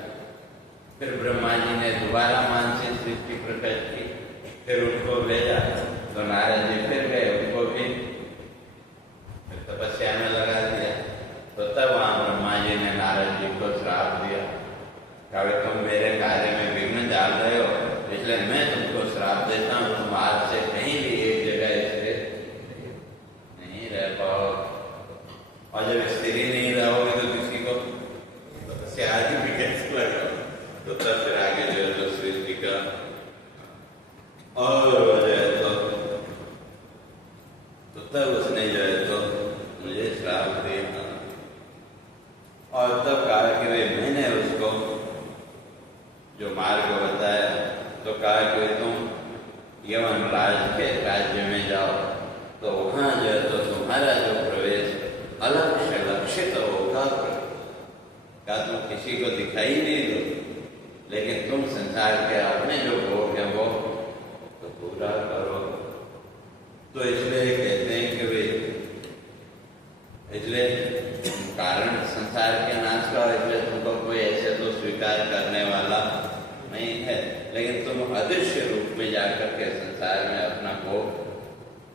फिर ब्रह्मा जी ने दोबारा मानसिक सृष्टि प्रकट की, फिर उनको भेजा, तो नारद जी फिर गए, उनको भी फिर तपस्या में लगा दिया। तो तब वहां ब्रह्मा जी ने नारद जी को श्राप दिया, कहा तुम मेरे कार्य में विघ्न डाल रहे हो, इसलिए मैं तुमको श्राप देता हूँ, तुम आज से कहीं भी एक जगह स्थिर नहीं रह पाओ। और जब स्थिर ही नहीं रहोगे तो किसी को तपस्या आदि भी कैसे लगा। तो तब फिर आगे जो है तो सृष्टि का और जो है तो तब उसने जो है तो मुझे श्राप दिया, और तब कहा कि वे मैंने उसको जो मार्ग बताया, तो कहा कि तुम यमन राज के राज्य में जाओ, तो वहाँ जो है तो तुम्हारा जो प्रवेश अलक्ष्य लक्षित होगा, क्या तुम किसी को दिखाई नहीं दो, लेकिन तुम संसार के अपने जो भोग है वो तो पूरा करो। तो इसलिए कहते हैं कि वे इसलिए कारण संसार के नाश का, इसलिए तुमको कोई ऐसे तो स्वीकार करने वाला नहीं है, लेकिन तुम अदृश्य रूप में जाकर के संसार संसार में अपना भोग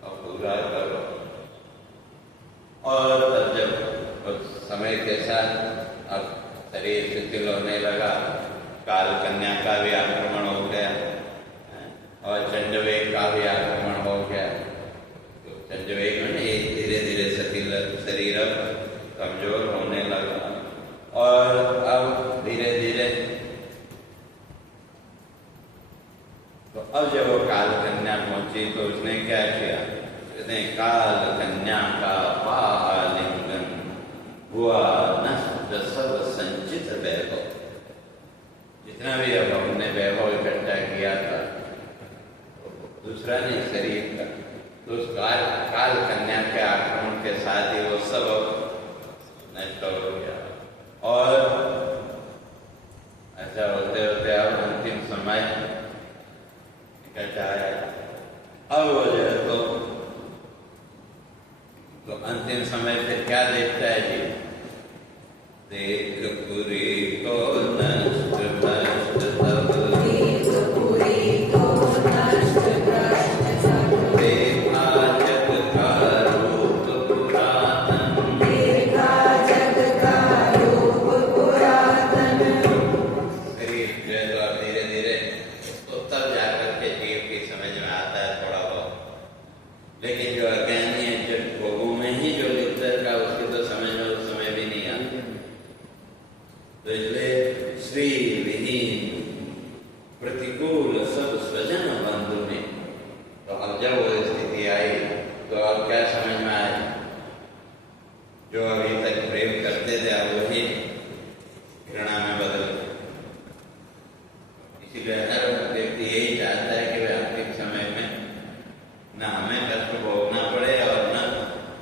अब पूरा करो। और तब जब उस समय के साथ अब शरीर शिथिल होने लगा, काल कन्या का भी आक्रमण हो गया और चंडवेग का भी आक्रमण हो गया। तो चंडवेग में धीरे धीरे शिथिल शरीर कमजोर होने लगा और अब धीरे धीरे तो अब जब वो काल कन्या पहुंची तो उसने क्या किया? उसने काल कन्या का पालिंगन हुआ नष्ट सब संचित वैभव, जितना भी अब हमने वैभव इकट्ठा किया था दूसरा नहीं शरीर का, तो उस काल कन्या के आक्रमण के साथ ही वो सब नष्ट हो गया। और ऐसा होते होते अब अंतिम समय निकट आया। अब वो जो है तो अंतिम समय फिर क्या देखता है जी? देख पुरी को नष्ट भ्रष्ट तब, देखा जग का रूप पुरातन, शरीर जो है तो अब धीरे धीरे तो तब जाकर के जीव की समझ में आता है थोड़ा बहुत। लेकिन जो अज्ञानी है जब भोगों में ही जो लिप्त है उसकी तो समझ में उस समय भी नहीं आती। तो इसलिए श्री विहीन प्रतिकूल सब स्वजन बंधु ने, तो अब जब वो स्थिति आई तो अब क्या समझ में आया? जो अभी तक प्रेम करते थे अब वही घृणा में बदल गए। इसीलिए हर व्यक्ति यही चाहता है कि वह अंतिम समय में न हमें कष्ट भोगना पड़े और न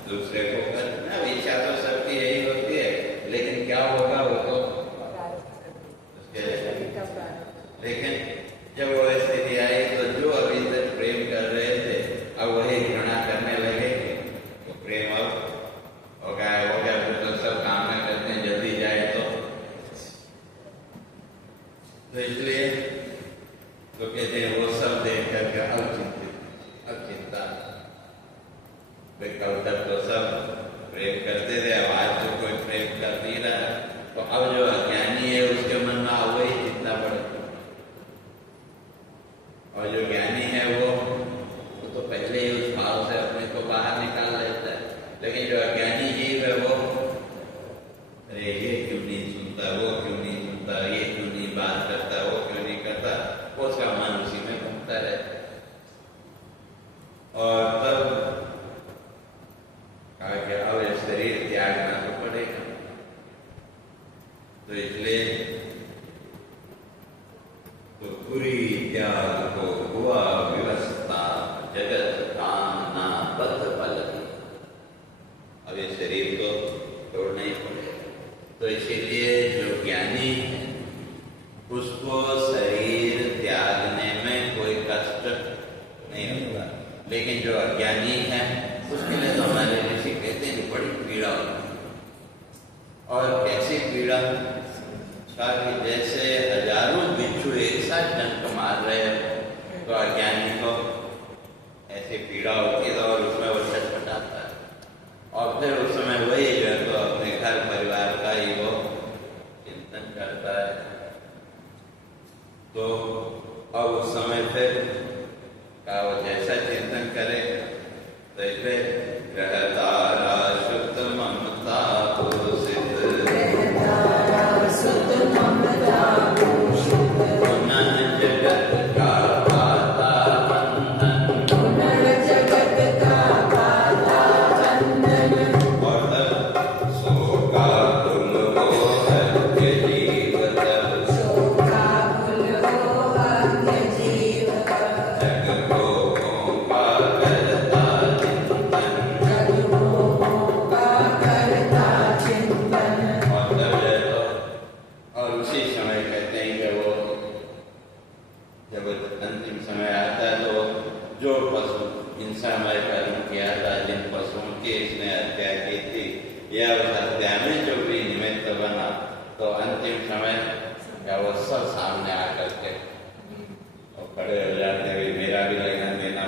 दूसरे को कष्ट। न इच्छा तो सबकी यही होती है, लेकिन क्या होगा वो तो उसके। लेकिन जब वो स्थिति आई तो जो अभी तक प्रेम कर रहे थे अब वही घृणा करने लगे। तो प्रेम अब हो गया फिर तो सब कामना करते हैं जल्दी जाए तो इसलिए तो कहते हैं वो सब देख करके अब चिंता वे कल तक तो सब प्रेम करते थे, अब आज तो कोई प्रेम कर नहीं रहा। तो अब जो अज्ञानी है उसके मन में वही चिंता पड़ती, और जो ज्ञानी है वो तो पहले ही उस भाव से अपने को बाहर निकाल लेता है। लेकिन जो अज्ञानी जीव है वो अरे ये क्यों नहीं सुनता, वो क्यों नहीं सुनता, ये क्यों नहीं बात करता, वो क्यों नहीं करता, वो उसका मन उसी में घूमता रहता है। और तब कहा कि अब ये शरीर त्यागना तो पड़ेगा। तो इसलिए तो पूरी त्याग को हुआ व्यवस्था जगत कामना बद्ध फल। अब ये शरीर को तोड़ना ही पड़ेगा। तो इसीलिए जो ज्ञानी है उसको शरीर त्यागने में कोई कष्ट नहीं होता, लेकिन जो अज्ञानी है उसके लिए तो हमारे ऋषि कहते हैं बड़ी पीड़ा होती है। और कैसी पीड़ा? कि जैसे हजारों बिच्छू एक साथ डंक मार रहे हैं तो अज्ञानी को ऐसी पीड़ा होती है और उसमें वो छटपटाता है। और फिर उस समय वही जो है तो अपने घर परिवार का ही वो चिंतन करता है। तो अब उस समय फिर का वो जैसा चिंतन करे तो इसलिए रहतारा शुद्ध ममता पुरुषित जगत का तो अंतिम समय क्या वो सब सामने आकर के और खड़े हो जाते हैं, मेरा भी लगन देना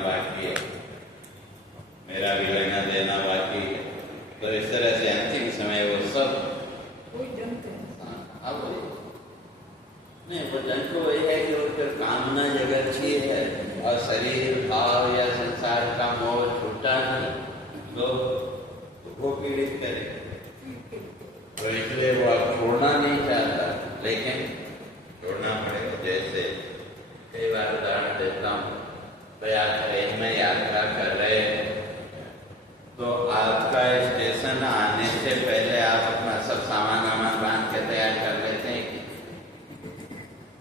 वो पीड़ित करे, तो इसलिए वो अब छोड़ना नहीं चाहता, लेकिन छोड़ना पड़ेगा। जैसे कई बार उदाहरण देता हूँ, तो आप ट्रेन में यात्रा कर रहे हैं, तो आपका स्टेशन आने से पहले आप अपना सब सामान वामान बांध के तैयार कर लेते हैं कि?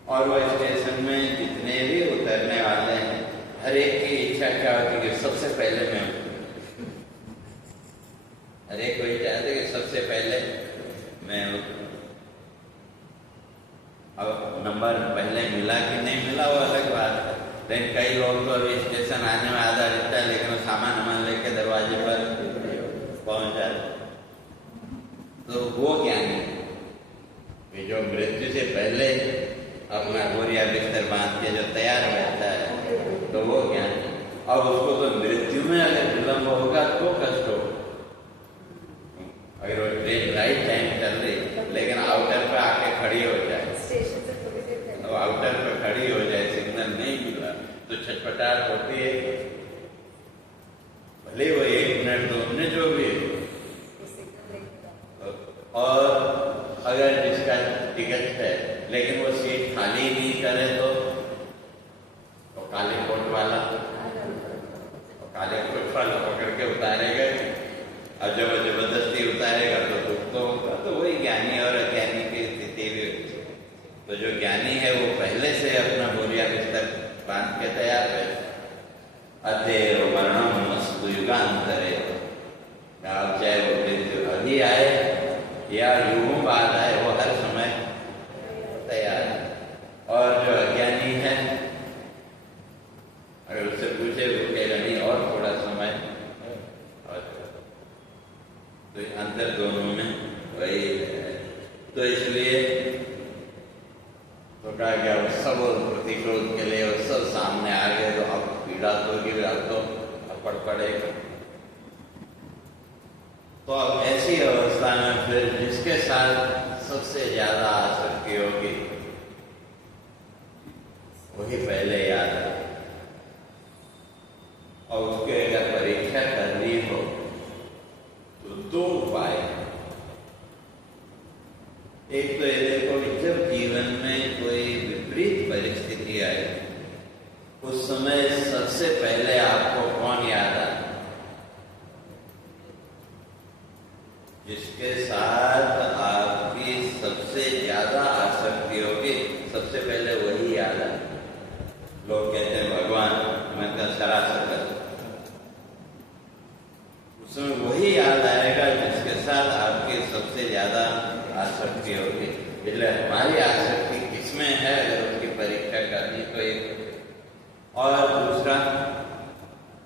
और वो स्टेशन में जितने भी उतरने वाले हैं, हर एक की इच्छा क्या होती है कि सबसे पहले मैं उतरूं। हर एक को चाहते कि सबसे पहले मैं उतरूं। अब नंबर पहले मिला कि नहीं मिला वो अलग बात है, लेकिन कई लोग तो अभी स्टेशन आने में आधा रहता है, लेकिन वो सामान वामान लेके दरवाजे पर पहुंच जाते। तो वो ज्ञानी कि जो मृत्यु से पहले अपना बोरिया बिस्तर बांध के जो तैयार रहता है, तो वो ज्ञानी। अब उसको तो मृत्यु में अगर विलंब होगा तो कष्ट हो। अगर वो ट्रेन राइट टाइम चल रही लेकिन आउटर पे आके खड़ी हो जाए, तो आउटर पे खड़ी हो जाए, सिग्नल नहीं मिला तो छटपटाहट होती है, भले वो 1 मिनट 2 मिनट जो भी है। और अगर जिसका टिकट है लेकिन वो सीट खाली नहीं करे तो काले कोट वाला पकड़ के उतारेगा, और जब जबरदस्ती उतारेगा तो दुख तो होगा। तो वही ज्ञानी और अज्ञानी की स्थिति भी होती है। तो जो ज्ञानी है वो पहले से अपना बोरिया बिस्तर बांध के तैयार है। अतएव वर्णम मस्तु युगांतरे, चाहे वो मृत्यु अभी आए या युगों बाद आए, वो हर समय तैयार है। और जो अज्ञानी है, अगर उससे पूछे वो कहेगा नहीं और थोड़ा समय, और तो अंतर दोनों में वही है। तो इसलिए तो कहा गया वो सब प्रतिक्रोध के लिए वो सब सामने आ गए, तो अब पीड़ा तो होगी, अब तो पड़ पड़ेगा। तो अब ऐसी अवस्था में फिर जिसके साथ सबसे ज्यादा आसक्ति होगी वही पहले याद है, और उसके अगर परीक्षा करनी हो तो 2 उपाय। एक तो ये देखो कि जब जीवन में कोई विपरीत परिस्थिति आए, उस समय सबसे पहले आपको कौन याद आए? जिसके साथ आपकी सबसे ज्यादा आसक्ति होगी, सबसे पहले वही याद आए। लोग कहते हैं भगवान, मैं तो सरासर उसमें वही याद आएगा जिसके साथ आपकी सबसे ज्यादा आसक्ति होगी। इसलिए हमारी आसक्ति किसमें है, अगर उसकी परीक्षा करनी तो एक। और दूसरा,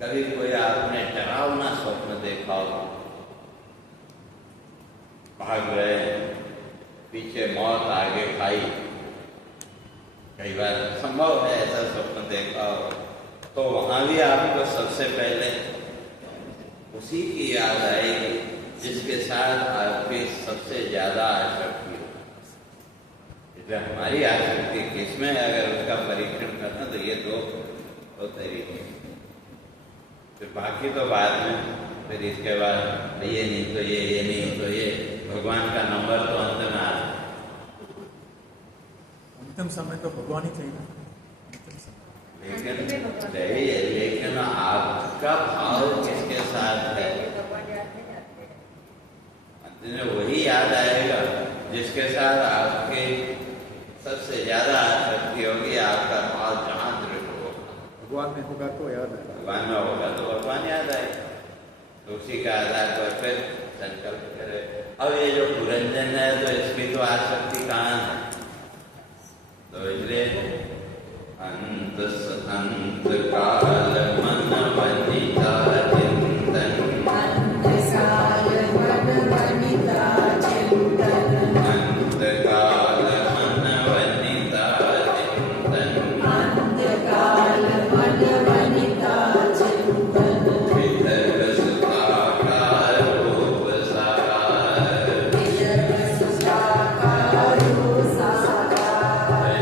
कभी कोई आपने डरावना स्वप्न देखा हो, भाग गए, पीछे मौत आगे खाई, कई बार संभव है ऐसा स्वप्न देखा हो, तो वहां भी आपको सबसे पहले उसी की याद आएगी जिसके साथ आपकी सबसे ज्यादा आसक्ति हो। इसलिए हमारी आसक्ति किसमें है, अगर उसका परीक्षण करना तो ये 2 तरीके। फिर बाकी तो बाद में, फिर इसके बाद ये नहीं तो ये नहीं तो ये, भगवान का नंबर तो अंत में आ। अंतिम समय तो भगवान ही चाहिए। लेकिन आपका भाव किसके साथ है, वही याद आएगा जिसके साथ आपके सबसे ज्यादा आसक्ति होगी। आपका भाव जहां दृढ़ होगा, भगवान में होगा तो याद आएगा, भगवान में होगा तो भगवान याद आएगा। तो उसी का आधार पर फिर संकल्प करे। अब ये जो पुरंजन है, तो इसकी तो आसक्ति कहाँ है? तो इसलिए अंत काल मन वनिता चिंतन, अंत काल मन वनिता चिंतन, अंत काल मन वनिता चिंतन, अंत काल मन वनिता चिंतन, वितर्क सुखाकार रूप साकार, वितर्क सुखाकार रूप साकार।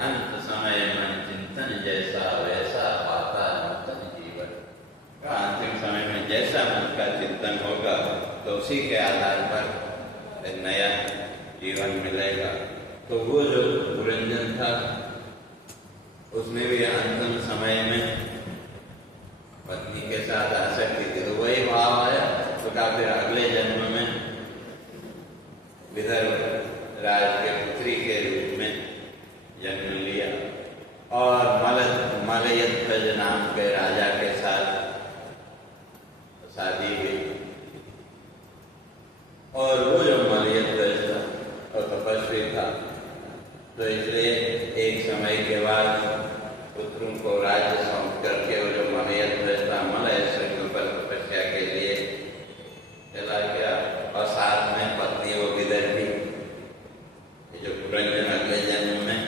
अंत समय मन चिंतन जैसा वैसा पाता उसी के आधार पर एक नया जीवन मिलेगा। तो वो जो पुरंजन था उसमें भी अंतिम समय में पत्नी के साथ आसक्ति थी, तो वही भाव आया। तो फिर अगले जन्म में विदर्भ राज के पुत्री के रूप में जन्म लिया और मलयध्वज नाम के राजा के साथ शादी हुई। और वो जो मलयध्वज था वो तपस्वी था, तो इसलिए एक समय के बाद पुत्रों को राज्य सौंप करके वो जो मलयध्वज था मलय शृंग पर तपस्या के लिए चला गया और साथ में पत्नी वो विदर्भी, जो पुरंजन अगले जन्म में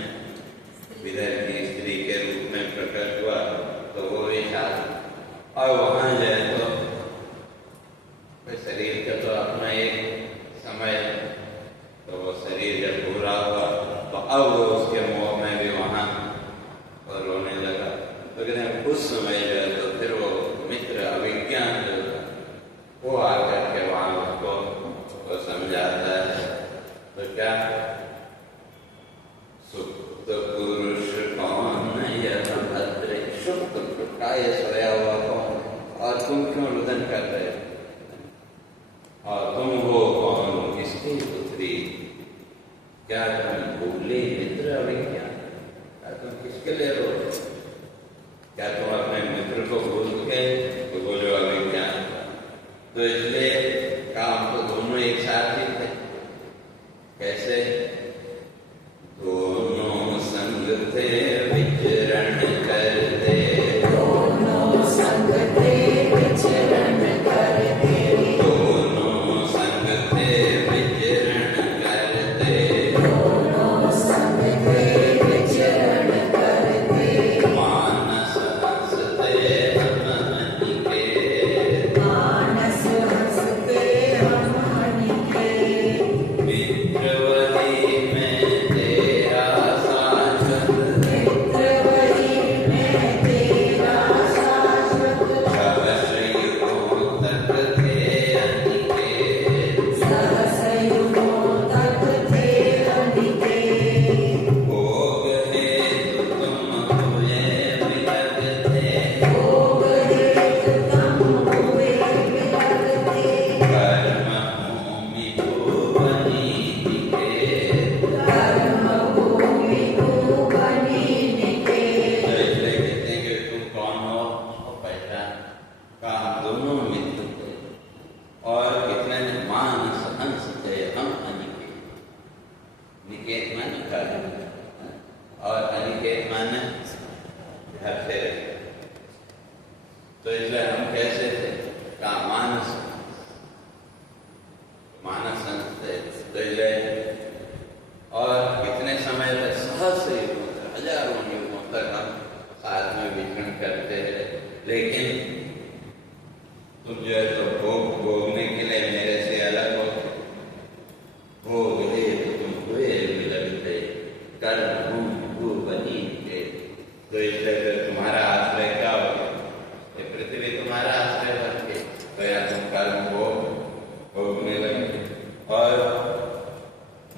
विदर्भी स्त्री के रूप में प्रकट हुआ, तो वो भी साथ। और वहां जाए तो शरीर का तो अपना एक समय, तो वो शरीर जब पूरा हुआ तो अब वो उसके मोह में भी वहां और रोने लगा। तो कहते हैं उस समय जो है तो फिर वो मित्र अभिज्ञान जो वो आकर के वहां उसको वो समझाता है। तो क्या सुप्त पुरुष कौन यह भद्र, सुप्त का ये सोया हुआ कौन, और तुम क्यों रुदन कर रहे हो, और तुम हो कौन, किसकी पुत्री, क्या तुम भूले मित्र अभिज्ञान, क्या तुम किसके लिए रो, क्या तुम अपने मित्र को भूल के, तो वो जो अभिज्ञान। तो इसलिए काम तो दोनों एक साथ ही थे। कैसे? दोनों संग थे विचरण करते, दोनों संग थे विचरण करते, दोनों संग थे विचरण करते, दोनों संग थे विचरण करते, मानस हंसते हम अनिकेत, मानस हंसते हम अनिकेत, मित्रवरी में तेरा शाश्वत, मित्रवरी में तेरा शाश्वत, सहस्रयुगों तक थे अनिकेत, सहस्रयुगों तक थे अनिकेत, भोग हेतु तुम हुए विलग थे, भोग हेतु तुम हुए विलग थे, कर्म भूमि भुवनी निकेत। कर्म भूमि भुवनी निकेत। तो इसलिए कहते हैं कि तुम कौन हो उसको पहचान का, हम दोनों मित्र थे और कितने मानस हंस थे हम अनिकेत। निकेत माने कर्म और अनिकेत माने घर से रहे। तो इसलिए हम कैसे थे का मानस हंस थे। तो इसलिए और कितने समय तक, सहस्र युगों तक, हजारों युगों तक हम साथ में विचरण करते रहे। लेकिन तुम जो है तो भोग भोगने के लिए मेरे से अलग हो, भोग है तो तुम हुए मिलते, कर्म भूमि बनी थे। तो इसलिए फिर तुम्हारा आश्रय क्या हो, ये पृथ्वी तुम्हारा आश्रय बन के, तो या तुम कर्म भोगने लगे और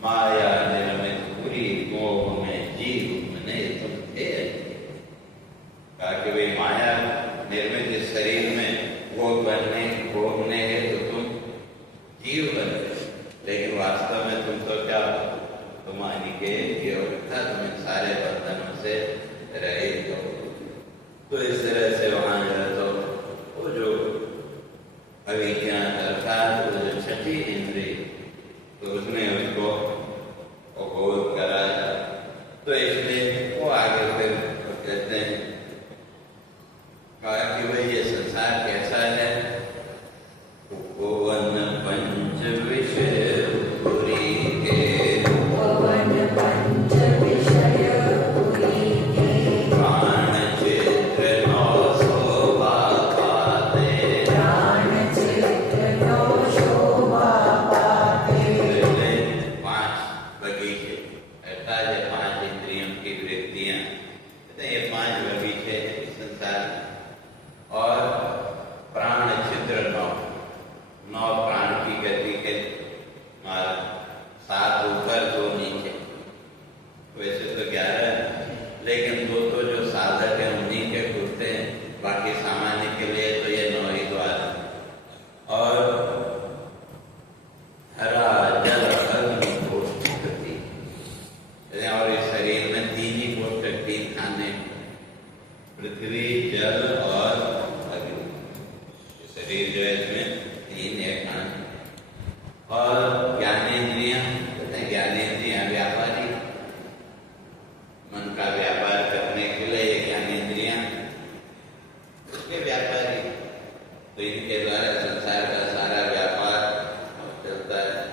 माया निर्मित पूरी मोह में जीव बने तुम थे। कहा कि भाई माया निर्मित इस शरीर में भोगने है तो तुम जीव बने, लेकिन वास्तव में तुम तो क्या, तुम अनिकेत योग था, तुम इन सारे बंधनों से रहित हो। तो इस तरह से वहां जो है तो वो जो अभिज्ञान अर्थात वो जो छठी इंद्रिय, तो उसने उसको बोध कराया। तो इसलिए वो आगे फिर कहते हैं कहा कि भाई ये संसार कैसा है, उपवन पंच विषय पुरी के, पवन पंच विषय पुरी के, प्राण चित्र नौ शोभा पाते, प्राण चित्र नौ शोभा पाते। पहले 5 बगीचे, अर्थात ये 5 इंद्रियों की वृत्तियां, ये 5 बगीचे हैं इस संसार में। और किसके व्यापारी, तो इनके द्वारा संसार का सारा व्यापार चलता है।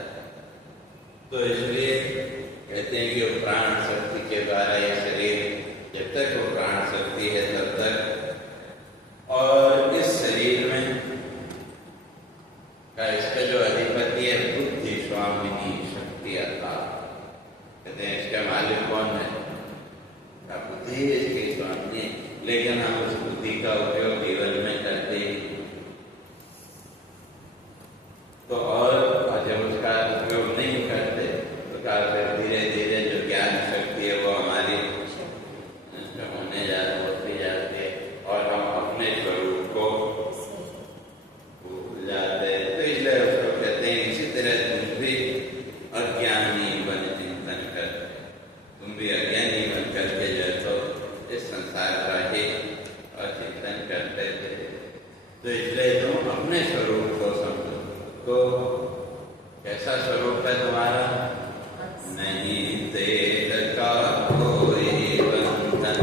तो इसलिए कहते हैं कि वो प्राण शक्ति के द्वारा ये शरीर, जब तक वो प्राण शक्ति है तब तक, और इस शरीर में का इसका जो अधिपति है बुद्धि स्वामिनी शक्ति अता, कहते हैं इसका मालिक कौन है, का बुद्धि है इसकी स्वामी, लेकिन हम उस बुद्धि का उपयोग जीवन में करते ही, तो और जब उसका उपयोग नहीं करते तो क्या फिर धीरे धीरे जो ज्ञान शक्ति है वो हमारी होने होती जाती है और हम अपने स्वरूप को भूल जाते हैं। तो इसलिए उसको कहते हैं इसी तरह तुम भी अज्ञानी बन चिंतन कर, तुम भी अज्ञानी बन करके जो है तो इस संसार का ही चिंतन करते थे। तो इसलिए तुम अपने स्वरूप को समझो। तो कैसा स्वरूप है तुम्हारा? नहीं तेज का कोई बंधन,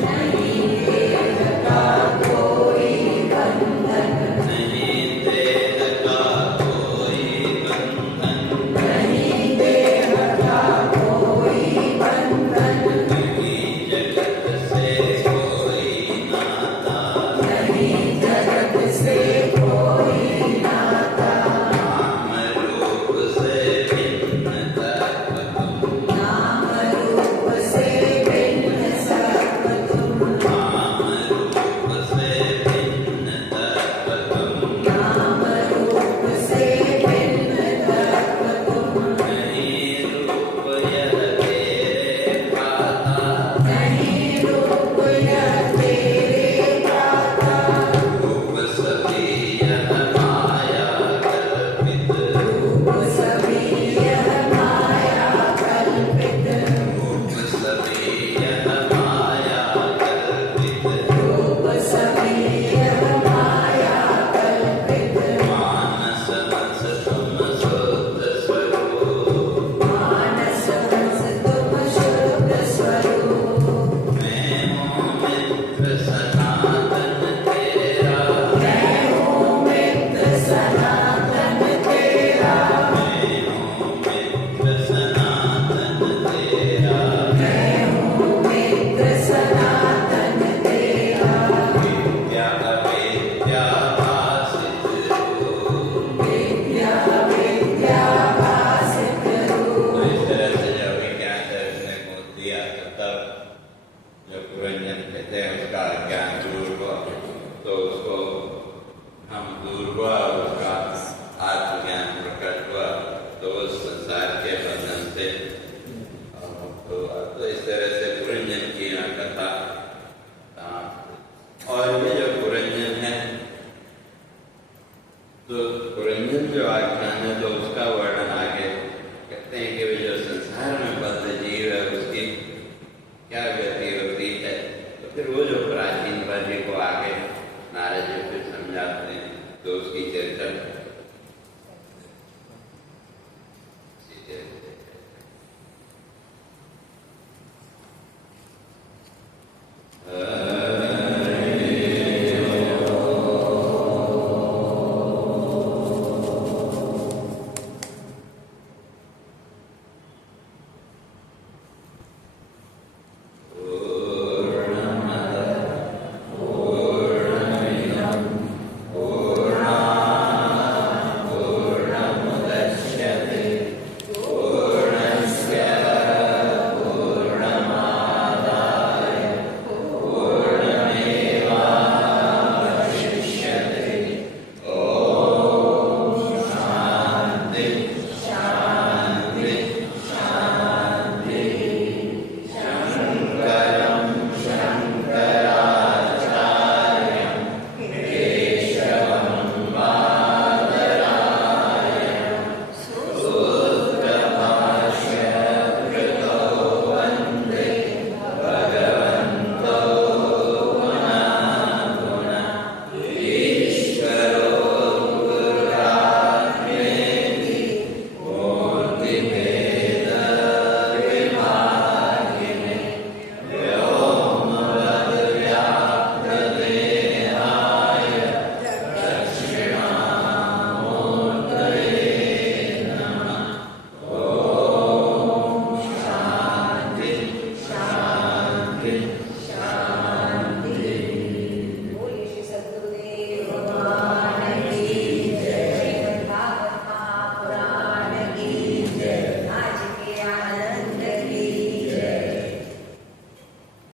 नहीं तेज का कोई बंधन, नहीं तेज का कोई बंधन, नहीं देह का कोई बंधन, नहीं जगत से कोई नाता, नहीं जगत से कोई नाता, नाम रूप से भिन्न तत्व तुम, नाम रूप से भिन्न सर्व तुम, नाम रूप से भिन्न तत्व तुम, नाम रूप से भिन्न तत्व तुम, नहीं रूप यह तेरे भाता, नहीं रूप यह तेरे भाता, रूप सभी यह माया कल्पित, रूप सभी यह माया कल्पित, रूप सभी यह माया कल्पित, रूप सभी यह माया कल्पित, मानस हंस तुम शुद्ध स्वरूप, मानस हंस तुम शुद्ध स्वरूप, मैं हूँ मित्र सनातन तेरा, मैं हूँ मित्र सनातन तेरा, मैं हूँ मित्र सनातन तेरा, मैं हूँ मित्र सनातन तेरा, विद्या अविद्या भासित रूप, विद्या विद्या भासित रूप। तो इस तरह से जब विज्ञान दर्शन को दिया तब जो पुरंजन कहते हैं उसका ज्ञान दूर हुआ, तो उसको हम दूर हुआ, उसका आत्मज्ञान प्रकट हुआ, तो उस संसार के बंधन से मुक्त हुआ। तो इस तरह से पुरंजन की यहाँ कथा। और ये जो पुरंजन है, तो पुरंजन जो आख्यान है तो उसका वर्णन आगे कहते हैं कि वे जो संसार में बद्ध जीव है उसकी क्या गति होती है। तो फिर वो जो प्राचीन वर्ग को आगे नारद जी फिर समझाते हैं, तो उसकी चर्चा